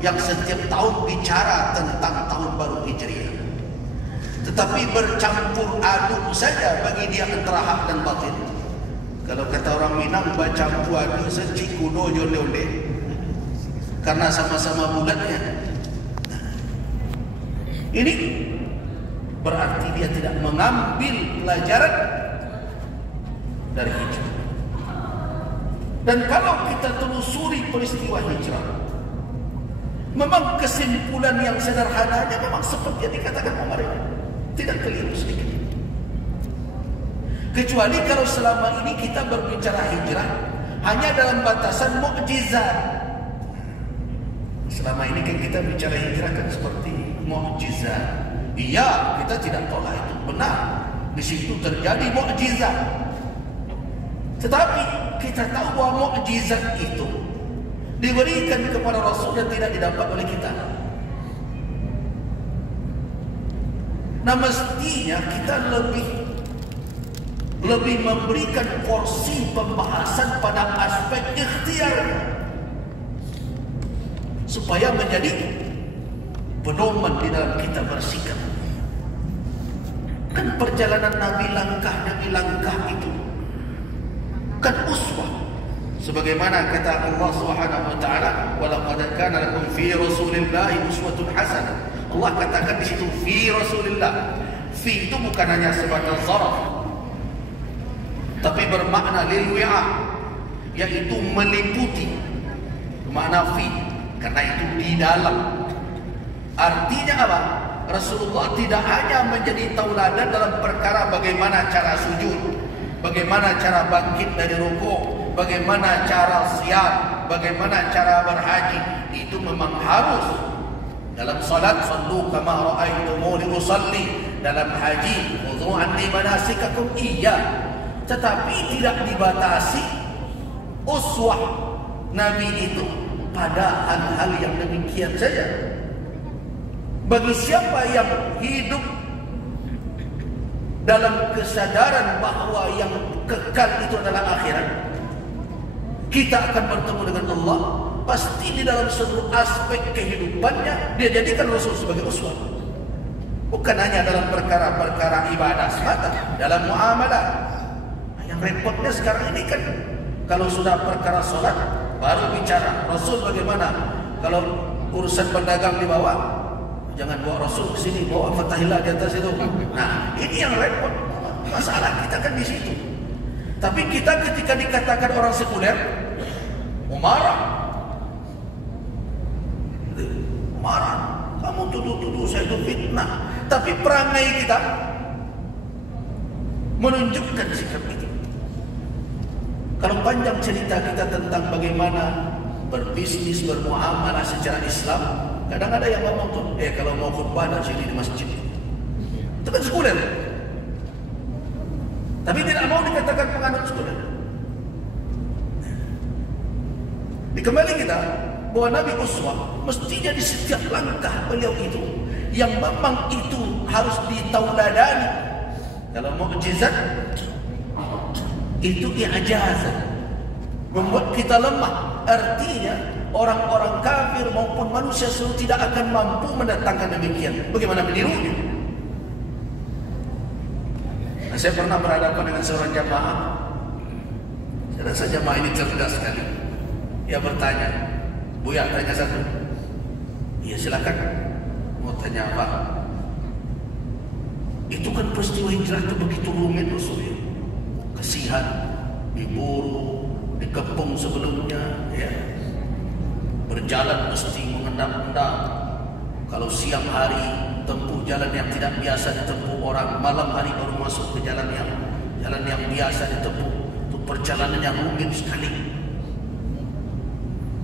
yang setiap tahun bicara tentang tahun baru Hijriah, tetapi bercampur aduk saja bagi dia antara hak dan batil, kalau kata orang Minang, bercampur aduk secik kudo jole-jole, karena sama-sama bulatnya. Ini berarti dia tidak mengambil pelajaran dari hijrah. Dan kalau kita telusuri peristiwa hijrah, memang kesimpulan yang sederhananya memang seperti yang dikatakan Umar ini, tidak keliru sedikit. Kecuali kalau selama ini kita berbicara hijrah hanya dalam batasan mukjizat. Selama ini kan kita bicara hijrah kan seperti mukjizat. Iya, kita tidak tolak itu, benar. Di situ terjadi mukjizat. Tetapi kita tahu bahwa mukjizat itu diberikan kepada Rasul dan tidak didapat oleh kita. Nah, mestinya kita lebih memberikan porsi pembahasan pada aspek ikhtiar, supaya menjadi pedoman di dalam kita bersikap. Kan perjalanan Nabi langkah demi langkah itu kan uswah, sebagaimana kata Allah Subhanahu wa taala, wa laqad kana lakum fi rasulillahi uswatun hasanah. Allah katakan di situ fi rasulillah. Fi itu bukan hanya sebatas zarf, tapi bermakna lil wi'a, yaitu meliputi. Makna fi karena itu di dalam. Artinya apa? Rasulullah tidak hanya menjadi tauladan dalam perkara bagaimana cara sujud, bagaimana cara bangkit dari rukuk, bagaimana cara siap, bagaimana cara berhaji. Itu memang harus. Dalam salat, sallu kama ra'aitumuni usalli. Dalam haji, khudhu anni manasikakum, iya. Tetapi tidak dibatasi uswah Nabi itu pada hal-hal yang demikian saja. Bagi siapa yang hidup dalam kesadaran bahwa yang kekal itu adalah akhirat, kita akan bertemu dengan Allah, pasti di dalam seluruh aspek kehidupannya dia jadikan Rasul sebagai uswah. Bukan hanya dalam perkara-perkara ibadah semata, dalam muamalah. Yang repotnya sekarang ini kan, kalau sudah perkara solat baru bicara Rasul bagaimana. Kalau urusan pedagang di bawah, jangan bawa Rasul ke sini, bawa Fatahillah di atas itu. Nah, ini yang repot. Masalah kita kan di situ. Tapi kita ketika dikatakan orang sekuler, marah. Kamu tuduh-tuduh saya itu fitnah. Tapi perangai kita menunjukkan sikap itu. Kalau panjang cerita kita tentang bagaimana berbisnis, bermuamalah secara Islam, kadang ada yang ngomong tuh, kalau mau khutbah dan sini di masjid. Itu kan sekuler. Tapi tidak mau dikatakan penganut sekuler. Dikembali kita bahwa Nabi uswah mestinya di setiap langkah beliau itu yang memang itu harus ditauladani. Dalam mukjizat itu i'jazat, membuat kita lemah. Artinya orang-orang kafir maupun manusia seluruh tidak akan mampu mendatangkan demikian. Bagaimana menirunya? Nah, saya pernah berhadapan dengan seorang jamaah. Saya rasa jamaah ini cerdas sekali. Dia bertanya, Buya, tanya satu. Iya, silakan. Mau tanya apa? Itu kan peristiwa hijrah itu begitu rumit, Rasulullah. Kasihan, diburu, dikepung sebelumnya, ya. Berjalan mesti mengendap-endap. Kalau siang hari tempuh jalan yang tidak biasa ditempuh orang, malam hari baru masuk ke jalan yang biasa ditempuh. Itu perjalanan yang rumit sekali.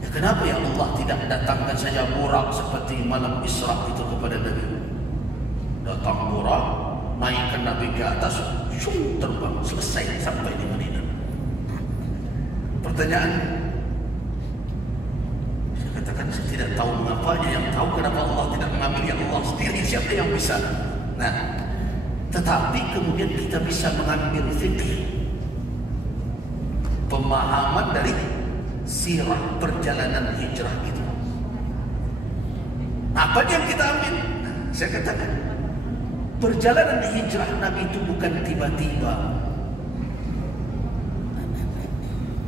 Ya, kenapa ya Allah tidak datangkan saja burak seperti malam Isra itu kepada Nabi? Datang burak, naikkan Nabi ke atas, terbang, selesai sampai di Madinah. Pertanyaan, saya katakan mengatakan saya tidak tahu mengapanya, yang tahu kenapa Allah tidak mengambil ya Allah sendiri, siapa yang bisa. Nah, tetapi kemudian kita bisa mengambil fikih, pemahaman dari sirah perjalanan hijrah itu. Apa yang kita ambil? Nah, saya katakan perjalanan hijrah Nabi itu bukan tiba-tiba.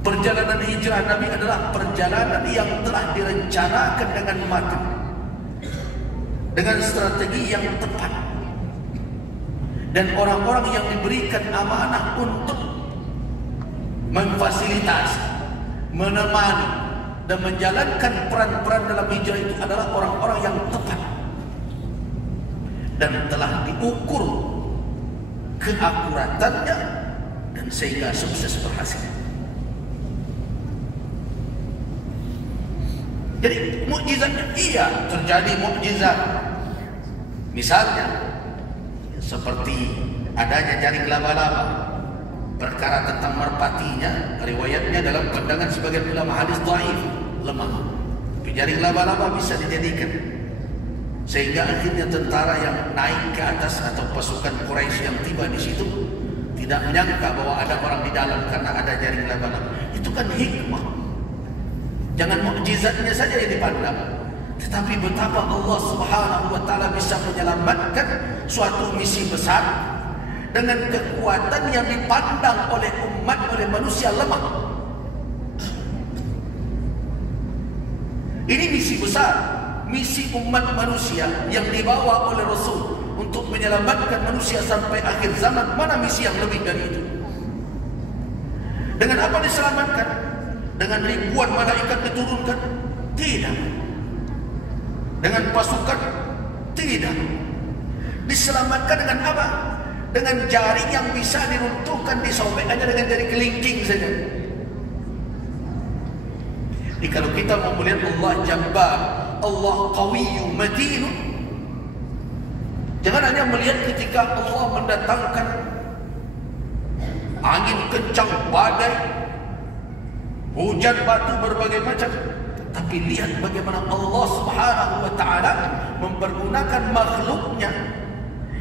Perjalanan hijrah Nabi adalah perjalanan yang telah direncanakan dengan matang, dengan strategi yang tepat, dan orang-orang yang diberikan amanah untuk memfasilitasi, menemani, dan menjalankan peran-peran dalam hijrah itu adalah orang-orang yang tepat dan telah diukur keakuratannya dan sehingga sukses berhasil. Jadi mukjizatnya iya terjadi mukjizat. Misalnya seperti adanya jaring laba-laba. Perkara tentang merpatinya, riwayatnya dalam pandangan sebagian ulama hadis dhaif, lemah. Tapi jaring laba-laba bisa dijadikan. Sehingga akhirnya tentara yang naik ke atas atau pasukan Quraisy yang tiba di situ tidak menyangka bahwa ada orang di dalam karena ada jaring laba-laba. Itu kan hikmah. Jangan mukjizatnya saja yang dipandang, tetapi betapa Allah Subhanahu wa taala bisa menyelamatkan suatu misi besar dengan kekuatan yang dipandang oleh umat, oleh manusia lemah. Ini misi besar, misi umat manusia yang dibawa oleh Rasul untuk menyelamatkan manusia sampai akhir zaman. Mana misi yang lebih dari itu? Dengan apa diselamatkan? Dengan ribuan malaikat diturunkan? Tidak. Dengan pasukan? Tidak. Diselamatkan dengan apa? Dengan jaring yang bisa diruntuhkan, disobek hanya dengan jari kelingking saja. Jadi kalau kita mau melihat Allah Jabbar, Allah Qawiyyun Matin, jangan hanya melihat ketika Allah mendatangkan angin kencang, badai, hujan batu berbagai macam, tapi lihat bagaimana Allah Subhanahu wa taala mempergunakan makhluknya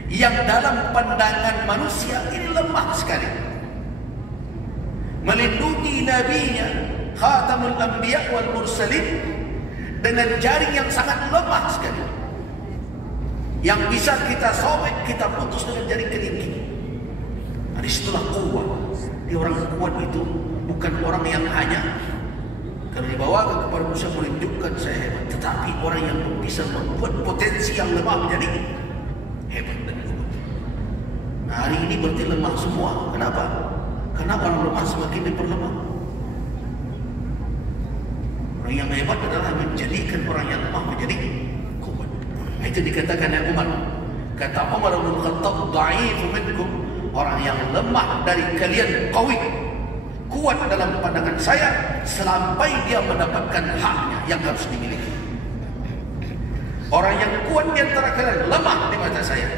yang dalam pandangan manusia ini lemah sekali, melindungi nabinya Khatamul Anbiya wal Mursalin dengan jaring yang sangat lemah sekali, yang bisa kita sobek, kita putus dengan jaring kelingking. Nah, disitulah kuat. Di orang kuat itu bukan orang yang hanya kalau dibawa kepada manusia menunjukkan saya hebat, tetapi orang yang bisa membuat potensi yang lemah menjadi hebat dan kuat. Nah, hari ini berarti lemah semua. Kenapa? Karena orang lemah semakin diperlemah. Orang yang hebat adalah menjadikan orang yang lemah menjadi kuat. Nah, itu dikatakan oleh Umar. Kata Umar bin Khattab, "Dha'ifu minkum," orang yang lemah dari kalian qawi, kuat dalam pandangan saya sampai dia mendapatkan haknya yang harus dimiliki. Orang yang kuat di antara kalian lemah di mata saya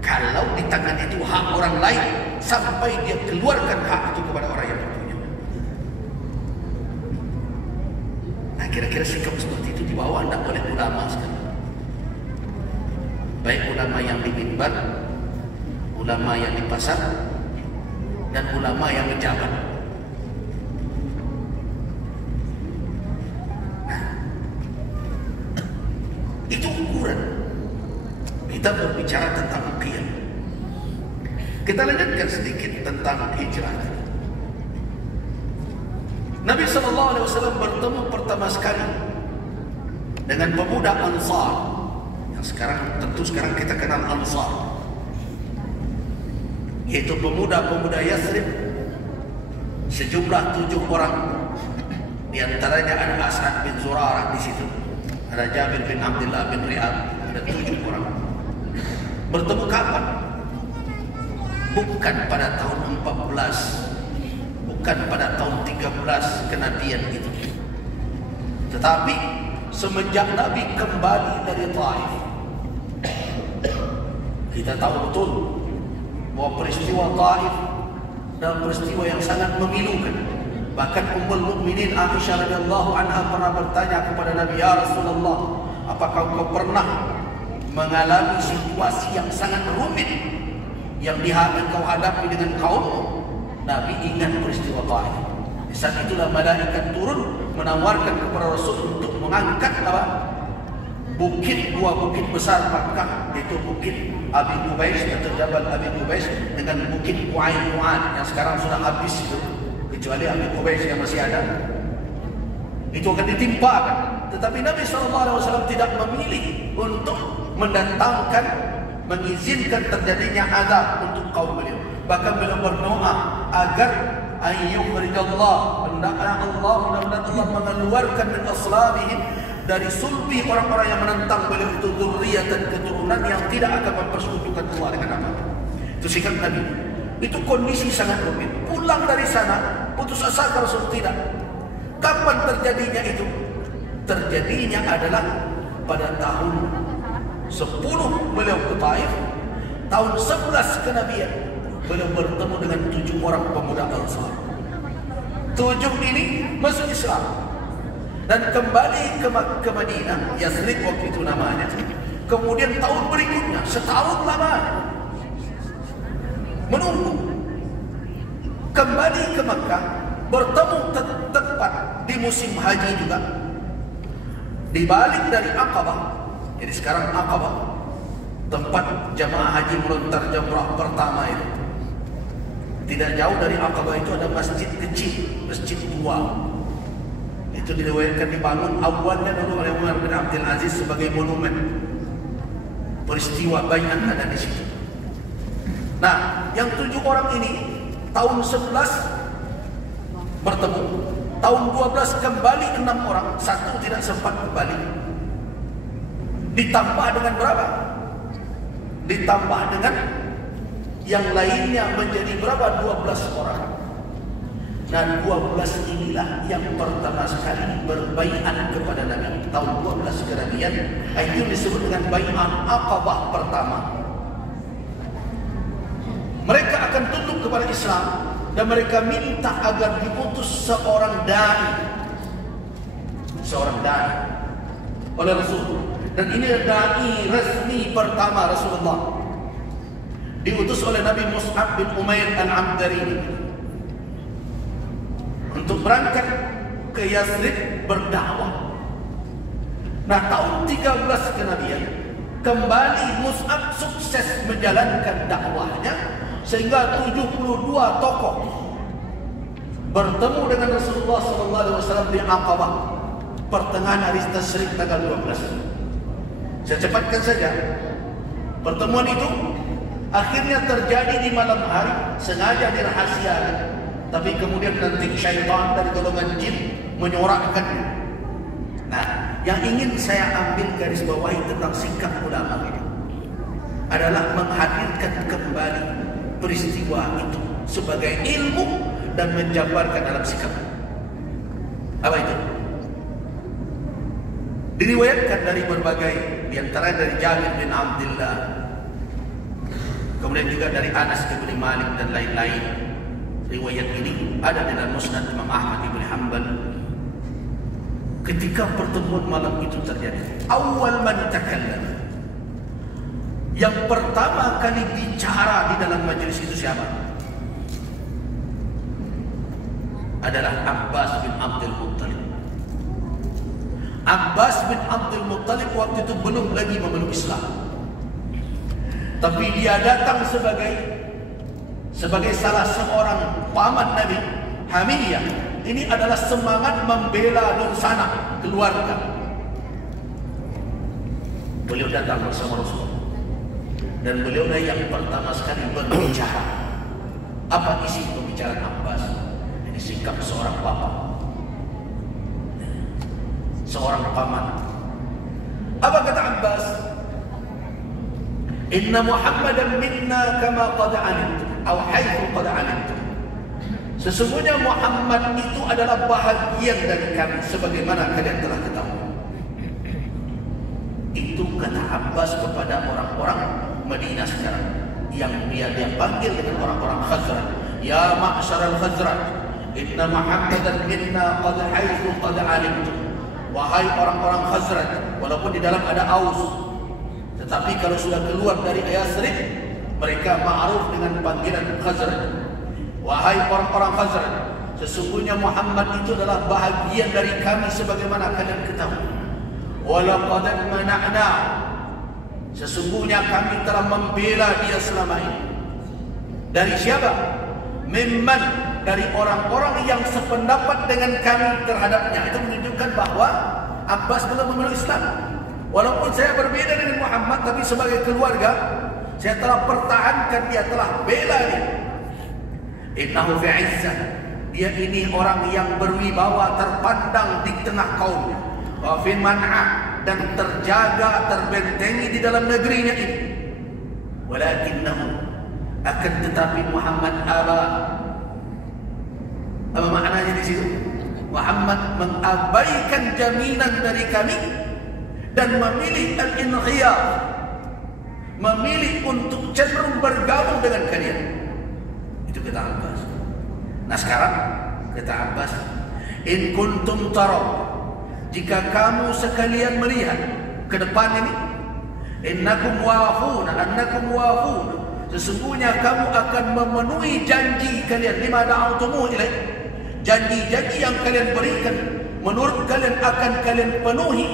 kalau di tangan itu hak orang lain sampai dia keluarkan hak itu kepada orang yang mempunyai. Nah, kira-kira sikap seperti itu dibawa anda oleh ulama sekali. Baik ulama yang di mimbar, ulama yang di pasar, dan ulama yang menjabat. Itu ukuran. Kita berbicara tentang qiyam. Kita lanjutkan sedikit tentang hijrah. Nabi SAW bertemu pertama sekali dengan pemuda Ansar, yang tentu sekarang kita kenal Ansar, yaitu pemuda-pemuda Yathrib, sejumlah 7 orang. Di antaranya ada As'ad bin Zurarah di situ. Ada Jabir bin Abdullah bin Riyad, ada 7 orang. Bertemu kapan? Bukan pada tahun 14, bukan pada tahun 13 kenabian itu, tetapi semenjak Nabi kembali dari Taif. Kita tahu betul bahwa peristiwa Taif adalah peristiwa yang sangat memilukan Bahkan Ummul Mukminin Aisyah radhiyallahu anha pernah bertanya kepada Nabi, "Ya Rasulullah, apakah kau pernah mengalami situasi yang sangat rumit yang kau hadapi dengan kaummu?" Nabi ingat peristiwa Taif. Di saat itulah malaikat turun menawarkan kepada Rasul untuk mengangkat dua bukit besar Makkah, yaitu bukit Abi Qubais atau Jabal Abi Qubais dengan bukit Qu'ain yang sekarang sudah habis itu, kecuali Abi Qubais yang masih ada. Itu akan ditimpakan. Tetapi Nabi SAW tidak memilih untuk mendatangkan, mengizinkan terjadinya azab untuk kaum beliau. Bahkan beliau berdoa agar ayyukhrijallah, hendaklah Allah mudah-mudahan Allah mengeluarkan min aslabihim, dari sulbi orang-orang yang menentang beliau itu dzurriyyah dan keturunan yang tidak akan mempersekutukan Allah dengan apa. Itu sikap Nabi. Itu kondisi sangat rumit. Pulang dari sana putus asa Rasul tidak. Kapan terjadinya itu? Terjadinya adalah pada tahun 10 beliau ke Taif, tahun 11 kenabian beliau bertemu dengan 7 orang pemuda Ansar. 7 ini masuk Islam dan kembali ke Madinah, Yathrib waktu itu namanya. Kemudian tahun berikutnya, setahun lamanya menunggu, kembali ke Makkah, bertemu tepat di musim haji juga, di balik dari Aqabah. Jadi sekarang Aqabah, tempat jamaah haji melontar jamrah pertama itu. Tidak jauh dari Aqabah itu ada masjid kecil, masjid tua. Itu diriwayatkan dibangun awalnya dulu oleh Umar bin Abdul Aziz sebagai monumen. Peristiwa Bai'ah ada di situ. Nah, yang 7 orang ini tahun 11 bertemu, tahun 12 kembali 6 orang, 1 tidak sempat kembali. Ditambah dengan berapa? Ditambah dengan yang lainnya menjadi berapa? 12 orang. Dan 12 inilah yang pertama sekali berbaiat kepada Nabi. Tahun 12 kenabian, itu disebut dengan baiat Aqabah pertama. Mereka akan tunduk kepada Islam dan mereka minta agar diutus seorang dai oleh Rasul. Dan ini dai resmi pertama Rasulullah, diutus oleh Nabi Mus'ab bin Umair al-Abdari untuk berangkat ke Yathrib berdakwah. Nah, tahun 13 kenabian kembali Mus'ab sukses menjalankan dakwahnya sehingga 72 tokoh bertemu dengan Rasulullah SAW di Aqabah pertengahan hari Tasyrik tanggal 12. Saya cepatkan saja. Pertemuan itu akhirnya terjadi di malam hari, sengaja dirahasiakan. Tapi kemudian nanti syaitan dari golongan jin menyorakkannya. Nah, yang ingin saya ambil garis bawahi tentang sikap ulama ini adalah menghadirkan kembali peristiwa itu sebagai ilmu dan menjabarkan dalam sikap. Apa itu? Diriwayatkan dari berbagai, diantara dari Jabir bin Abdullah, kemudian juga dari Anas bin Malik dan lain-lain. Riwayat ini ada dalam Musnad Imam Ahmad bin Hanbal. Ketika pertemuan malam itu terjadi, awal man takallam, yang pertama kali bicara di dalam majelis itu siapa? Adalah Abbas bin Abdul Muttalib. Abbas bin Abdul Muttalib waktu itu belum lagi memeluk Islam, tapi dia datang sebagai salah seorang paman Nabi, Hamiyah. Ini adalah semangat membela nur sana keluarga. Beliau datang bersama Rasul dan beliau yang pertama sekali berbicara. Apa isi pembicaraan Abbas? Ini sikap seorang bapak, seorang paman. Apa kata Abbas? Inna Muhammadan minna kama qad alimtum atau haitsu qad alimtum. Sesungguhnya Muhammad itu adalah bahagian dari kami sebagaimana kalian telah ketahui. Itu kata Abbas kepada orang-orang Madinah sekarang yang dia panggil dengan orang-orang Khazraj. Ya ma'syaral Khazraj, Inna Muhammadan minna qad haitsu qad alimtum. Wahai orang-orang Khazraj, walaupun di dalam ada Aus, tetapi kalau sudah keluar dari Yasrib, mereka ma'ruf dengan panggilan Khazraj. Wahai orang-orang Khazraj, sesungguhnya Muhammad itu adalah bahagian dari kami sebagaimana kalian ketahui. Walaqad mana'na, sesungguhnya kami telah membela dia selama ini. Dari siapa? Mimman, dari orang-orang yang sependapat dengan kami terhadapnya. Itu menunjukkan bahwa Abbas belum memeluk Islam. Walaupun saya berbeda dengan Muhammad, tapi sebagai keluarga saya telah pertahankan dia, telah bela dia. Innahu fi'izzah, dia ini orang yang berwibawa, terpandang di tengah kaumnya. Wa fi man'a, dan terjaga, terbentengi di dalam negerinya ini. Walakinnahu, akan tetapi Muhammad aba. Apa maknanya di situ? Muhammad mengabaikan jaminan dari kami dan memilih al-inghiyar, memilih untuk cenderung bergabung dengan kalian. Itu kata Abbas. Nah sekarang kata Abbas, in kuntum taraw, jika kamu sekalian melihat ke depan ini, annakum wafuna, sesungguhnya kamu akan memenuhi janji kalian, lima da'autumu ilaih, janji-janji yang kalian berikan menurut kalian akan kalian penuhi.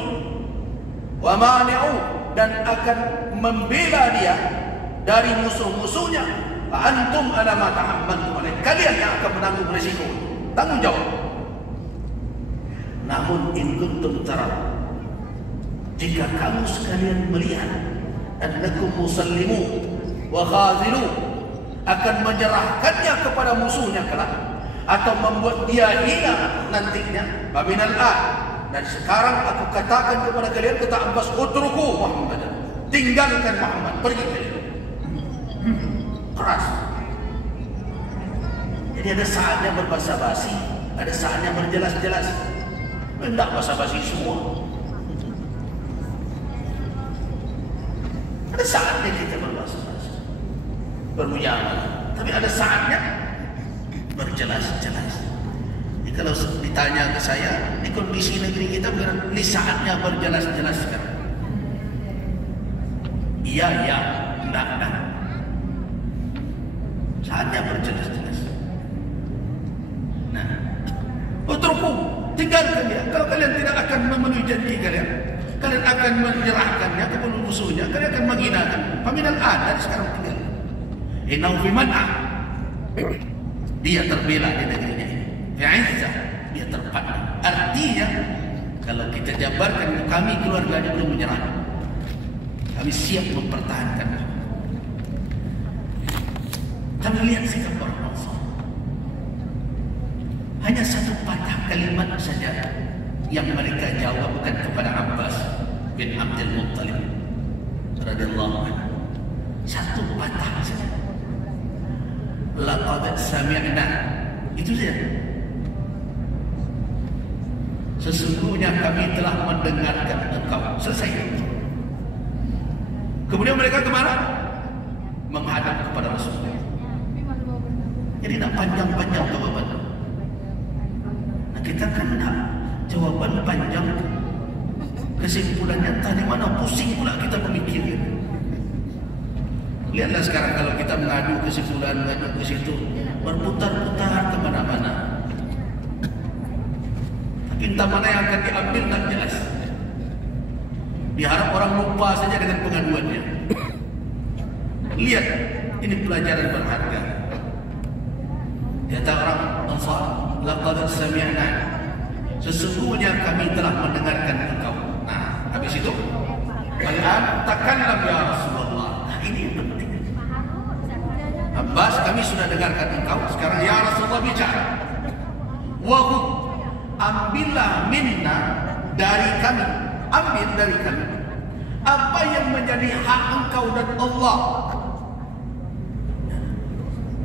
Wa mani'u, dan akan membela dia dari musuh-musuhnya. Antum ala ma tahammaltum alaih, kalian yang akan menanggung risiko, tanggung jawab. Namun in kuntum taraw, jika kamu sekalian melihat annakum musallimu wa khazilu, akan menyerahkannya kepada musuhnya kelak, atau membuat dia hina nantinya. Babinal an, dan sekarang aku katakan kepada kalian, kata Abbas, utruku Muhammad, tinggalkan Muhammad, pergi kalian. Keras. Jadi ada saatnya berbahasa basi, ada saatnya berjelas-jelas. Tidak basa-basi semua. Ada saatnya kita berbahasa-basi, bermujahadah, tapi ada saatnya berjelas-jelas. Jadi kalau ditanya ke saya, di kondisi negeri kita bukan ini saatnya berjelas-jelas sekarang. Iya, ya, enggak. Saatnya berjelas-jelas. Nah, utruku, tinggalkan dia. Kalau kalian tidak akan memenuhi janji kalian, kalian akan menyerahkannya kepada musuhnya, kalian akan menghinakan. Paminal an, dari sekarang tinggal. Innahu fi man'a, dia terbela di negerinya ini. Fi'izzah, dia terpandang. Artinya, kalau kita jabarkan, kami keluarganya belum menyerah. Kami siap mempertahankan. Kami lihat sikap orang Ansar. Hanya satu patah kalimat saja yang mereka jawabkan kepada Abbas bin Abdul Muttalib radhiyallahu anhu. Satu patah saja. Laqad sami'na. Itu saja. Sesungguhnya kami telah mendengarkan engkau. Selesai. Kemudian mereka kemana? Menghadap kepada Rasulullah. Jadi tidak panjang-panjang jawaban. Nah, kita kan tidak jawaban panjang, kesimpulannya tadi mana, pusing pula kita memikirkan. Lihatlah sekarang kalau kita mengadu kesimpulan, mengadu ke situ, berputar-putar kemana-mana. Tapi entah mana yang akan diambil tak jelas. Diharap orang lupa saja dengan pengaduannya. Lihat, ini pelajaran berharga. Kata orang Ansar, laqad sami'na, sesungguhnya kami telah mendengarkan engkau. Nah, habis itu, al-an takallam ya Rasulullah. Nah, ini yang penting. Abbas, kami sudah dengarkan engkau. Sekarang ya Rasulullah bicara. Wa khudh, ambillah minna, dari kami, ambil dari kami apa yang menjadi hak engkau dan Allah.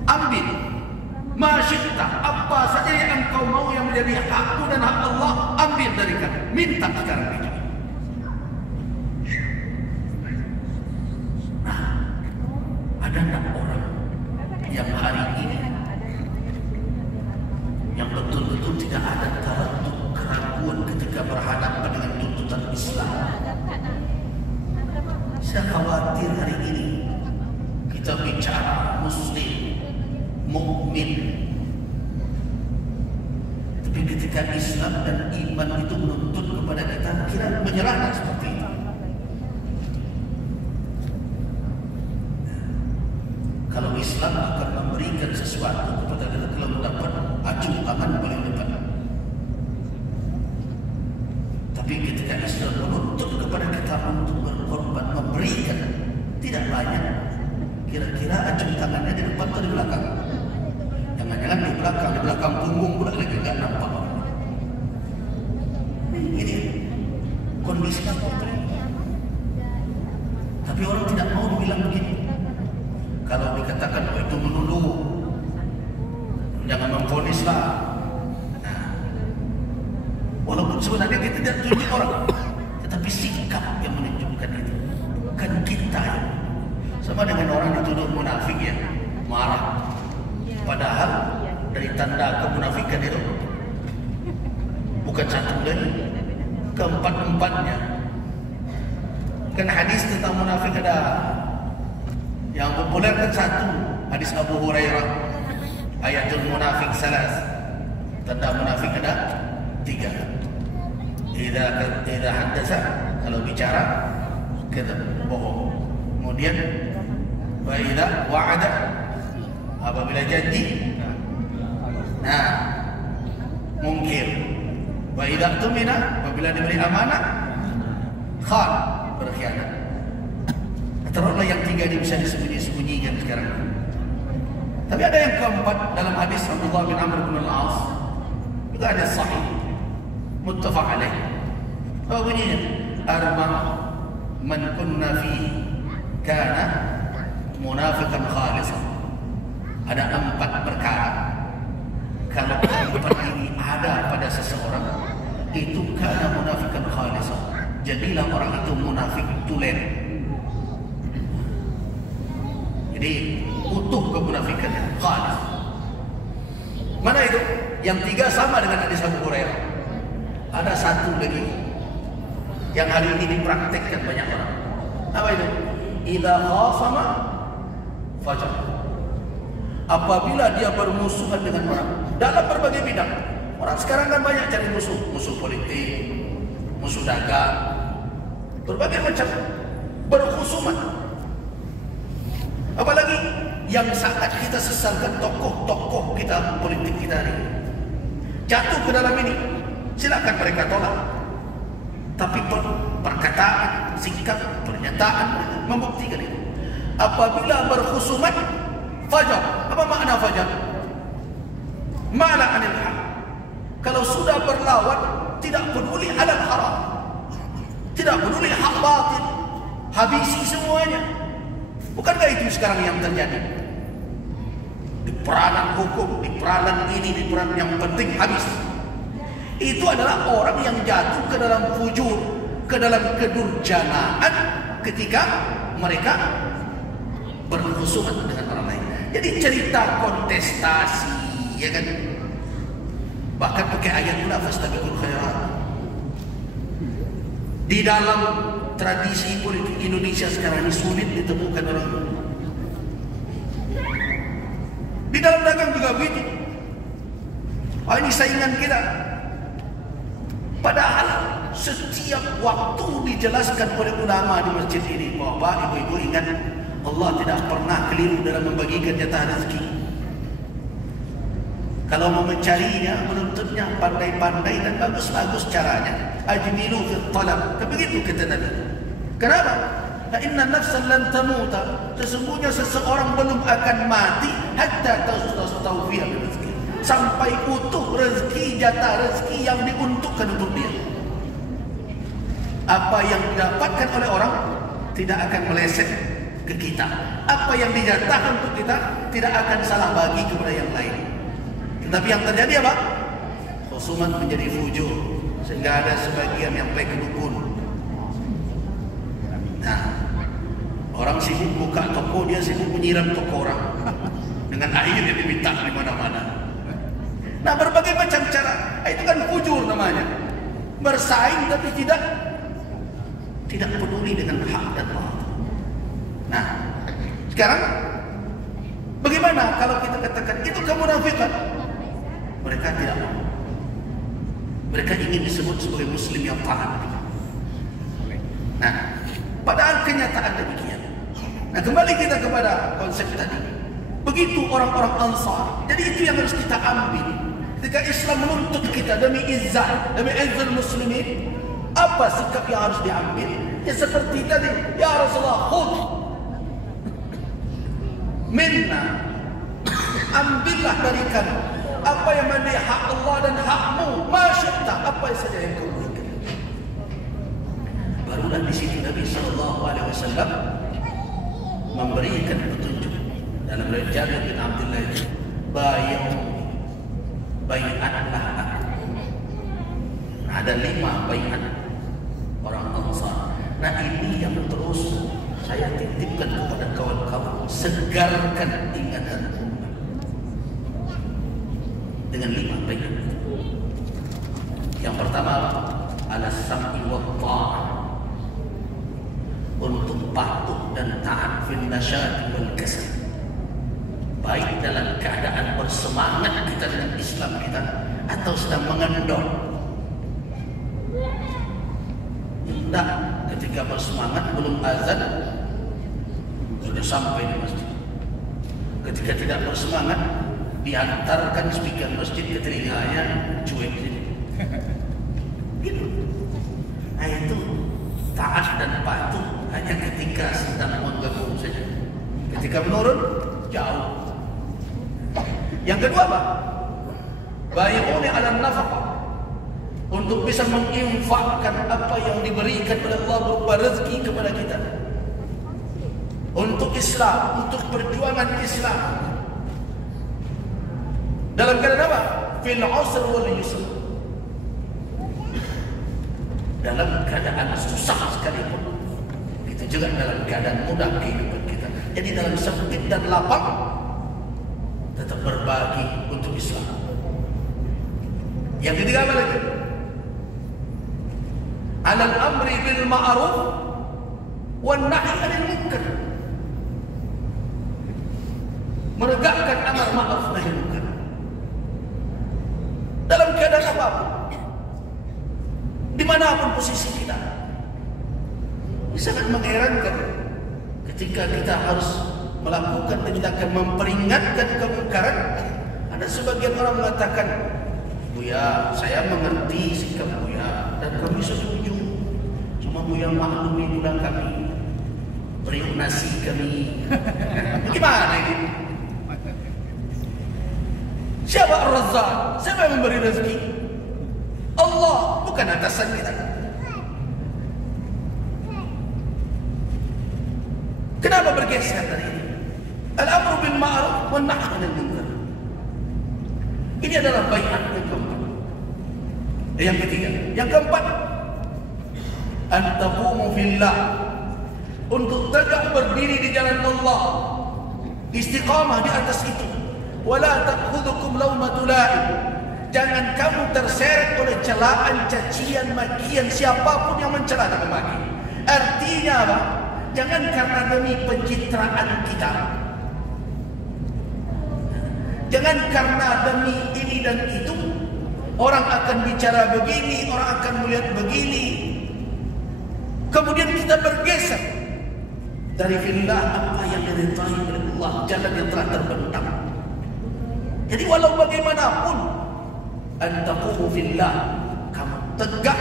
Ambil masyikta, apa saja yang engkau mau yang menjadi hakku dan hak Allah, ambil dari kami. Minta sekarang ini. Nah, ada tak orang yang hari ini yang betul-betul tidak ada taradud, keraguan ketika berhadapan dengan tuntutan Islam. Saya khawatir hari ini kita bicara Muslim, mukmin, tapi ketika Islam dan iman itu menuntut kepada kita, kira menyerahkan seperti itu. Kalau Islam akan memberikan sesuatu kepada kita kalau mendapat acung tangan paling depan. Tapi ketika Islam menuntut kepada kita untuk berkorban, memberikan tidak banyak, kira-kira acung tangannya di depan atau di belakang? Jangan-jangan di belakang punggung pula lagi nggak nampak. Ini kondisinya seperti ini. Tapi orang tidak mau bilang begini. Kalau dikatakan itu melulu, jangan memvonislah. Nah, walaupun sebenarnya kita tidak tunjuk orang, tetapi sikap yang menunjukkan itu. Bukan kita yang sama dengan orang dituduh munafik ya, marah. Padahal dari tanda kemunafikan itu bukan satu dari keempat-empatnya. Kan hadis tentang munafik ada yang populer kan satu, hadis Abu Hurairah, ayatul munafik salas, tanda munafik ada 3. Idza haddasa, kalau bicara kita bohong. Kemudian wa idza wa'ada, apabila janji mungkir. Wa idza tumina, apabila diberi amanah khan, berkhianat. Taruhlah yang 3 ini bisa disembunyikan sekarang. Tapi ada yang keempat dalam hadis Abdullah bin Amr bin Al-As, juga ada sahih, muttafaq alaih. Apa bunyinya? Arba man kunna fihi kana munafiqan khalisan. Ada 4 perkara. Kalau 4 ini ada pada seseorang, itu kana munafiqan khalisan. Jadilah orang itu munafik tulen. Jadi utuh kemunafikannya, khalis. Mana itu? Yang 3 sama dengan hadis Abu Hurairah. Ada 1 lagi yang hari ini dipraktekkan banyak orang. Apa itu? Idza khasama fajar. Apabila dia bermusuhan dengan orang dalam berbagai bidang. Orang sekarang kan banyak cari musuh, musuh politik, musuh dagang, berbagai macam berkhusuman. Apalagi yang sangat kita sesalkan, tokoh-tokoh kita politik kita ini jatuh ke dalam ini, silakan mereka tolak. Tapi perkataan, sikap, pernyataan membuktikan itu. Apabila berkhusumat fajar. Apa makna fajar? Ma'la anil haq. Kalau sudah berlawan, tidak peduli alal haram, tidak peduli hak batil, habisi semuanya. Bukankah itu sekarang yang terjadi? Di peranan hukum, di peranan ini, di peranan yang penting habis. Itu adalah orang yang jatuh ke dalam fujur, ke dalam kedurjanaan ketika mereka berkhusumat dengan orang lain. Jadi cerita kontestasi, ya kan? Bahkan pakai ayat pula fastabiqul khairat. Di dalam tradisi politik Indonesia sekarang ini sulit ditemukan orang itu. Di dalam dagang juga begitu. Ini saingan kita. Padahal setiap waktu dijelaskan oleh ulama di masjid ini, Bapak, Ibu-ibu ingat, Allah tidak pernah keliru dalam membagikan jatah rezeki. Kalau mau mencarinya, menuntutnya pandai-pandai dan bagus-bagus caranya. Ajmilu fi talab. Begitu kata Nabi. Kenapa? Inna nafsan lan tamuta. Sesungguhnya seseorang belum akan mati hatta tastawfiha rezeki. Sampai utuh rezeki, jatah rezeki yang diuntukkan untuk dia. Apa yang didapatkan oleh orang tidak akan meleset ke kita. Apa yang dijatahkan untuk kita tidak akan salah bagi kepada yang lain. Tetapi yang terjadi apa? Khusumat menjadi fujur, sehingga ada sebagian yang pergi ke dukun. Nah, orang sibuk buka toko, dia sibuk menyiram toko orang dengan air yang diminta di mana-mana. Nah, berbagai macam cara. Itu kan fujur namanya. Bersaing tapi tidak peduli dengan hak dan batil. Nah, sekarang bagaimana kalau kita katakan itu kemunafikan? Mereka tidak mau. Mereka ingin disebut sebagai muslim yang taat. Nah, padahal kenyataan demikian. Nah, kembali kita kepada konsep tadi. Begitu orang-orang Ansar. Jadi itu yang harus kita ambil. Ketika Islam menuntut kita demi izzah, demi izzul muslimin, apa sikap yang harus diambil? Ya seperti tadi, ya Rasulullah, khudh minna, ambillah dari kami apa yang menjadi hak Allah dan hakmu, masyaallah, apa saja yang kau berikan. Barulah di situ Nabi sallallahu alaihi wasallam memberikan petunjuk dalam riwayat Jabir bin Abdullah itu, bai'atlah aku. Ada 5 bai'at orang Ansar. Nah, ini yang terus saya titipkan kepada kawan-kawan, segarkan ingatan umat dengan 5 bai'at. Yang pertama, ala sam'i wa ta'ah, untuk patuh dan taat fil nasyad wal kasal, baik dalam keadaan bersemangat kita dengan Islam kita atau sedang mengendor. Tidak, ketika bersemangat belum azan sudah sampai di masjid. Ketika tidak bersemangat diantarkan speaker masjid ke telinganya, cuek sini. Gitu. Nah, itu taat dan patuh hanya ketika sedang menggabung saja. Ketika menurun jauh. Yang kedua apa? Bay'uni 'ala nafaqah, untuk bisa menginfakkan apa yang diberikan oleh Allah berupa rezeki kepada kita untuk Islam, untuk perjuangan Islam. Dalam keadaan apa? Fil usr wal yusr, dalam keadaan susah sekalipun, itu juga dalam keadaan mudah kehidupan kita. Jadi dalam sempit dan lapang tetap berbagi untuk Islam. Yang ketiga apa lagi? Alal amri bil ma'ruf wan nahi 'anil munkar, menegakkan amar ma'ruf nahi munkar dalam keadaan apapun, dimanapun posisi kita. Ini sangat mengherankan ketika kita harus melakukan tindakan memperingatkan kemungkaran. Ada sebagian orang mengatakan, Buya, saya mengerti sikap Buya dan kami setuju, cuma Buya maklumi pula kami, beri nasi kami. Gimana ini? Siapa Ar-Razzaq? Siapa yang memberi rezeki? Allah, bukan atasan kita. Kenapa bergeser dari ini? Al-amru bil ma'ruf wan nahy 'anil munkar. Ini adalah bai'at yang keempat. Yang ketiga, yang keempat, an taqumu fillah, untuk tegak berdiri di jalan Allah, istiqamah di atas itu. Wala ta'khudhukum lawmatu la'im, jangan kamu terseret oleh celaan, cacian, makian siapapun yang mencela dan memaki. Artinya apa? Jangan karena demi pencitraan kita, jangan karena demi ini dan itu, orang akan bicara begini, orang akan melihat begini, kemudian kita bergeser dari fillah, apa yang diridhai oleh Allah, jalan yang telah terbentang. Jadi walau bagaimanapun, an taqumu fillah, kamu tegak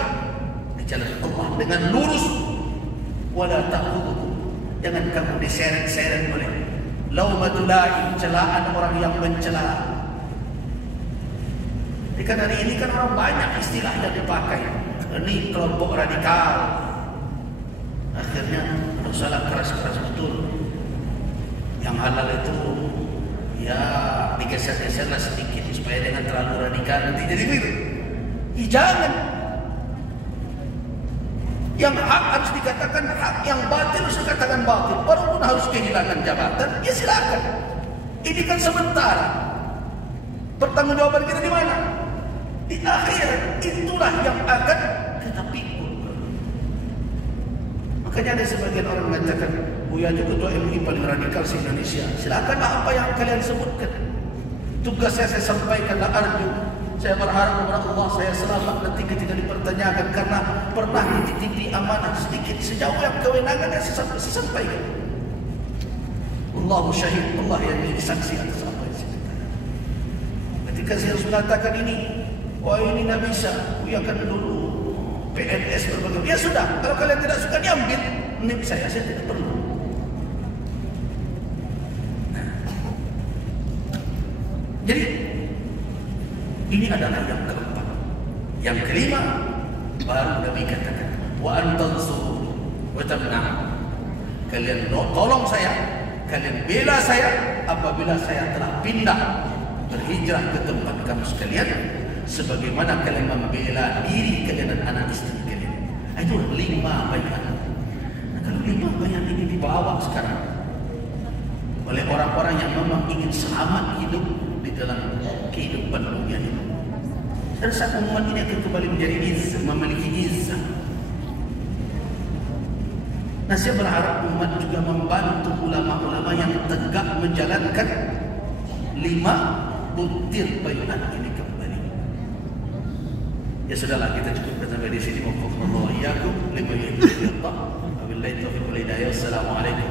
di jalan Allah dengan lurus. Wala ta'khudhukum, jangan kamu diseret-seret oleh laumatul la'im, celaan orang yang mencela. Jadi kan hari ini kan orang banyak istilah yang dipakai. Ini kelompok radikal. Akhirnya harus salah keras-keras betul. Yang halal itu ya digeser-geserlah sedikit supaya jangan terlalu radikal nanti jadi begitu. Jangan. Yang hak harus dikatakan hak, yang batil harus dikatakan batil. Walaupun harus kehilangan jabatan, ya silakan. Ini kan sementara. Pertanggungjawaban kita di mana? Di akhir. Itulah yang akan kita pikul. Makanya ada sebagian orang mengatakan, Buya itu ketua MUI paling radikal se Indonesia. Silakanlah apa yang kalian sebutkan. Tugas saya sampaikanlah arju. Saya berharap kepada Allah saya selamat nanti ketika dipertanyakan karena pernah dititipi amanah sedikit sejauh yang kewenangannya saya sampaikan. Allahu syahid, Allah yang jadi saksi atas apa yang saya katakan. Ketika saya harus mengatakan ini, wah ini tidak bisa, Buya kan dulu PNS berbagai. Ya sudah, kalau kalian tidak suka diambil NIP saya tidak perlu. Jadi ini adalah yang keempat. Yang kelima baru Nabi katakan, wa antansuru wa tamna'u. Kalian tolong saya, kalian bela saya apabila saya telah pindah berhijrah ke tempat kamu sekalian, sebagaimana kalian membela diri kalian dan anak istri kalian. Itu 5 bayan. Nah, kalau 5 bayan ini dibawa sekarang oleh orang-orang yang memang ingin selamat hidup di dalam kehidupan dunia ini, dan saat umat ini akan kembali menjadi izzah, memiliki izzah. Nah, saya berharap umat juga membantu ulama-ulama yang tegak menjalankan 5 butir bayat ini kembali. Ya sudahlah, kita cukupkan sampai di sini. Wafaqqallahu iyyakum lima yuhibbu Allah. Wabillahi taufiq wal hidayah. Wassalamualaikum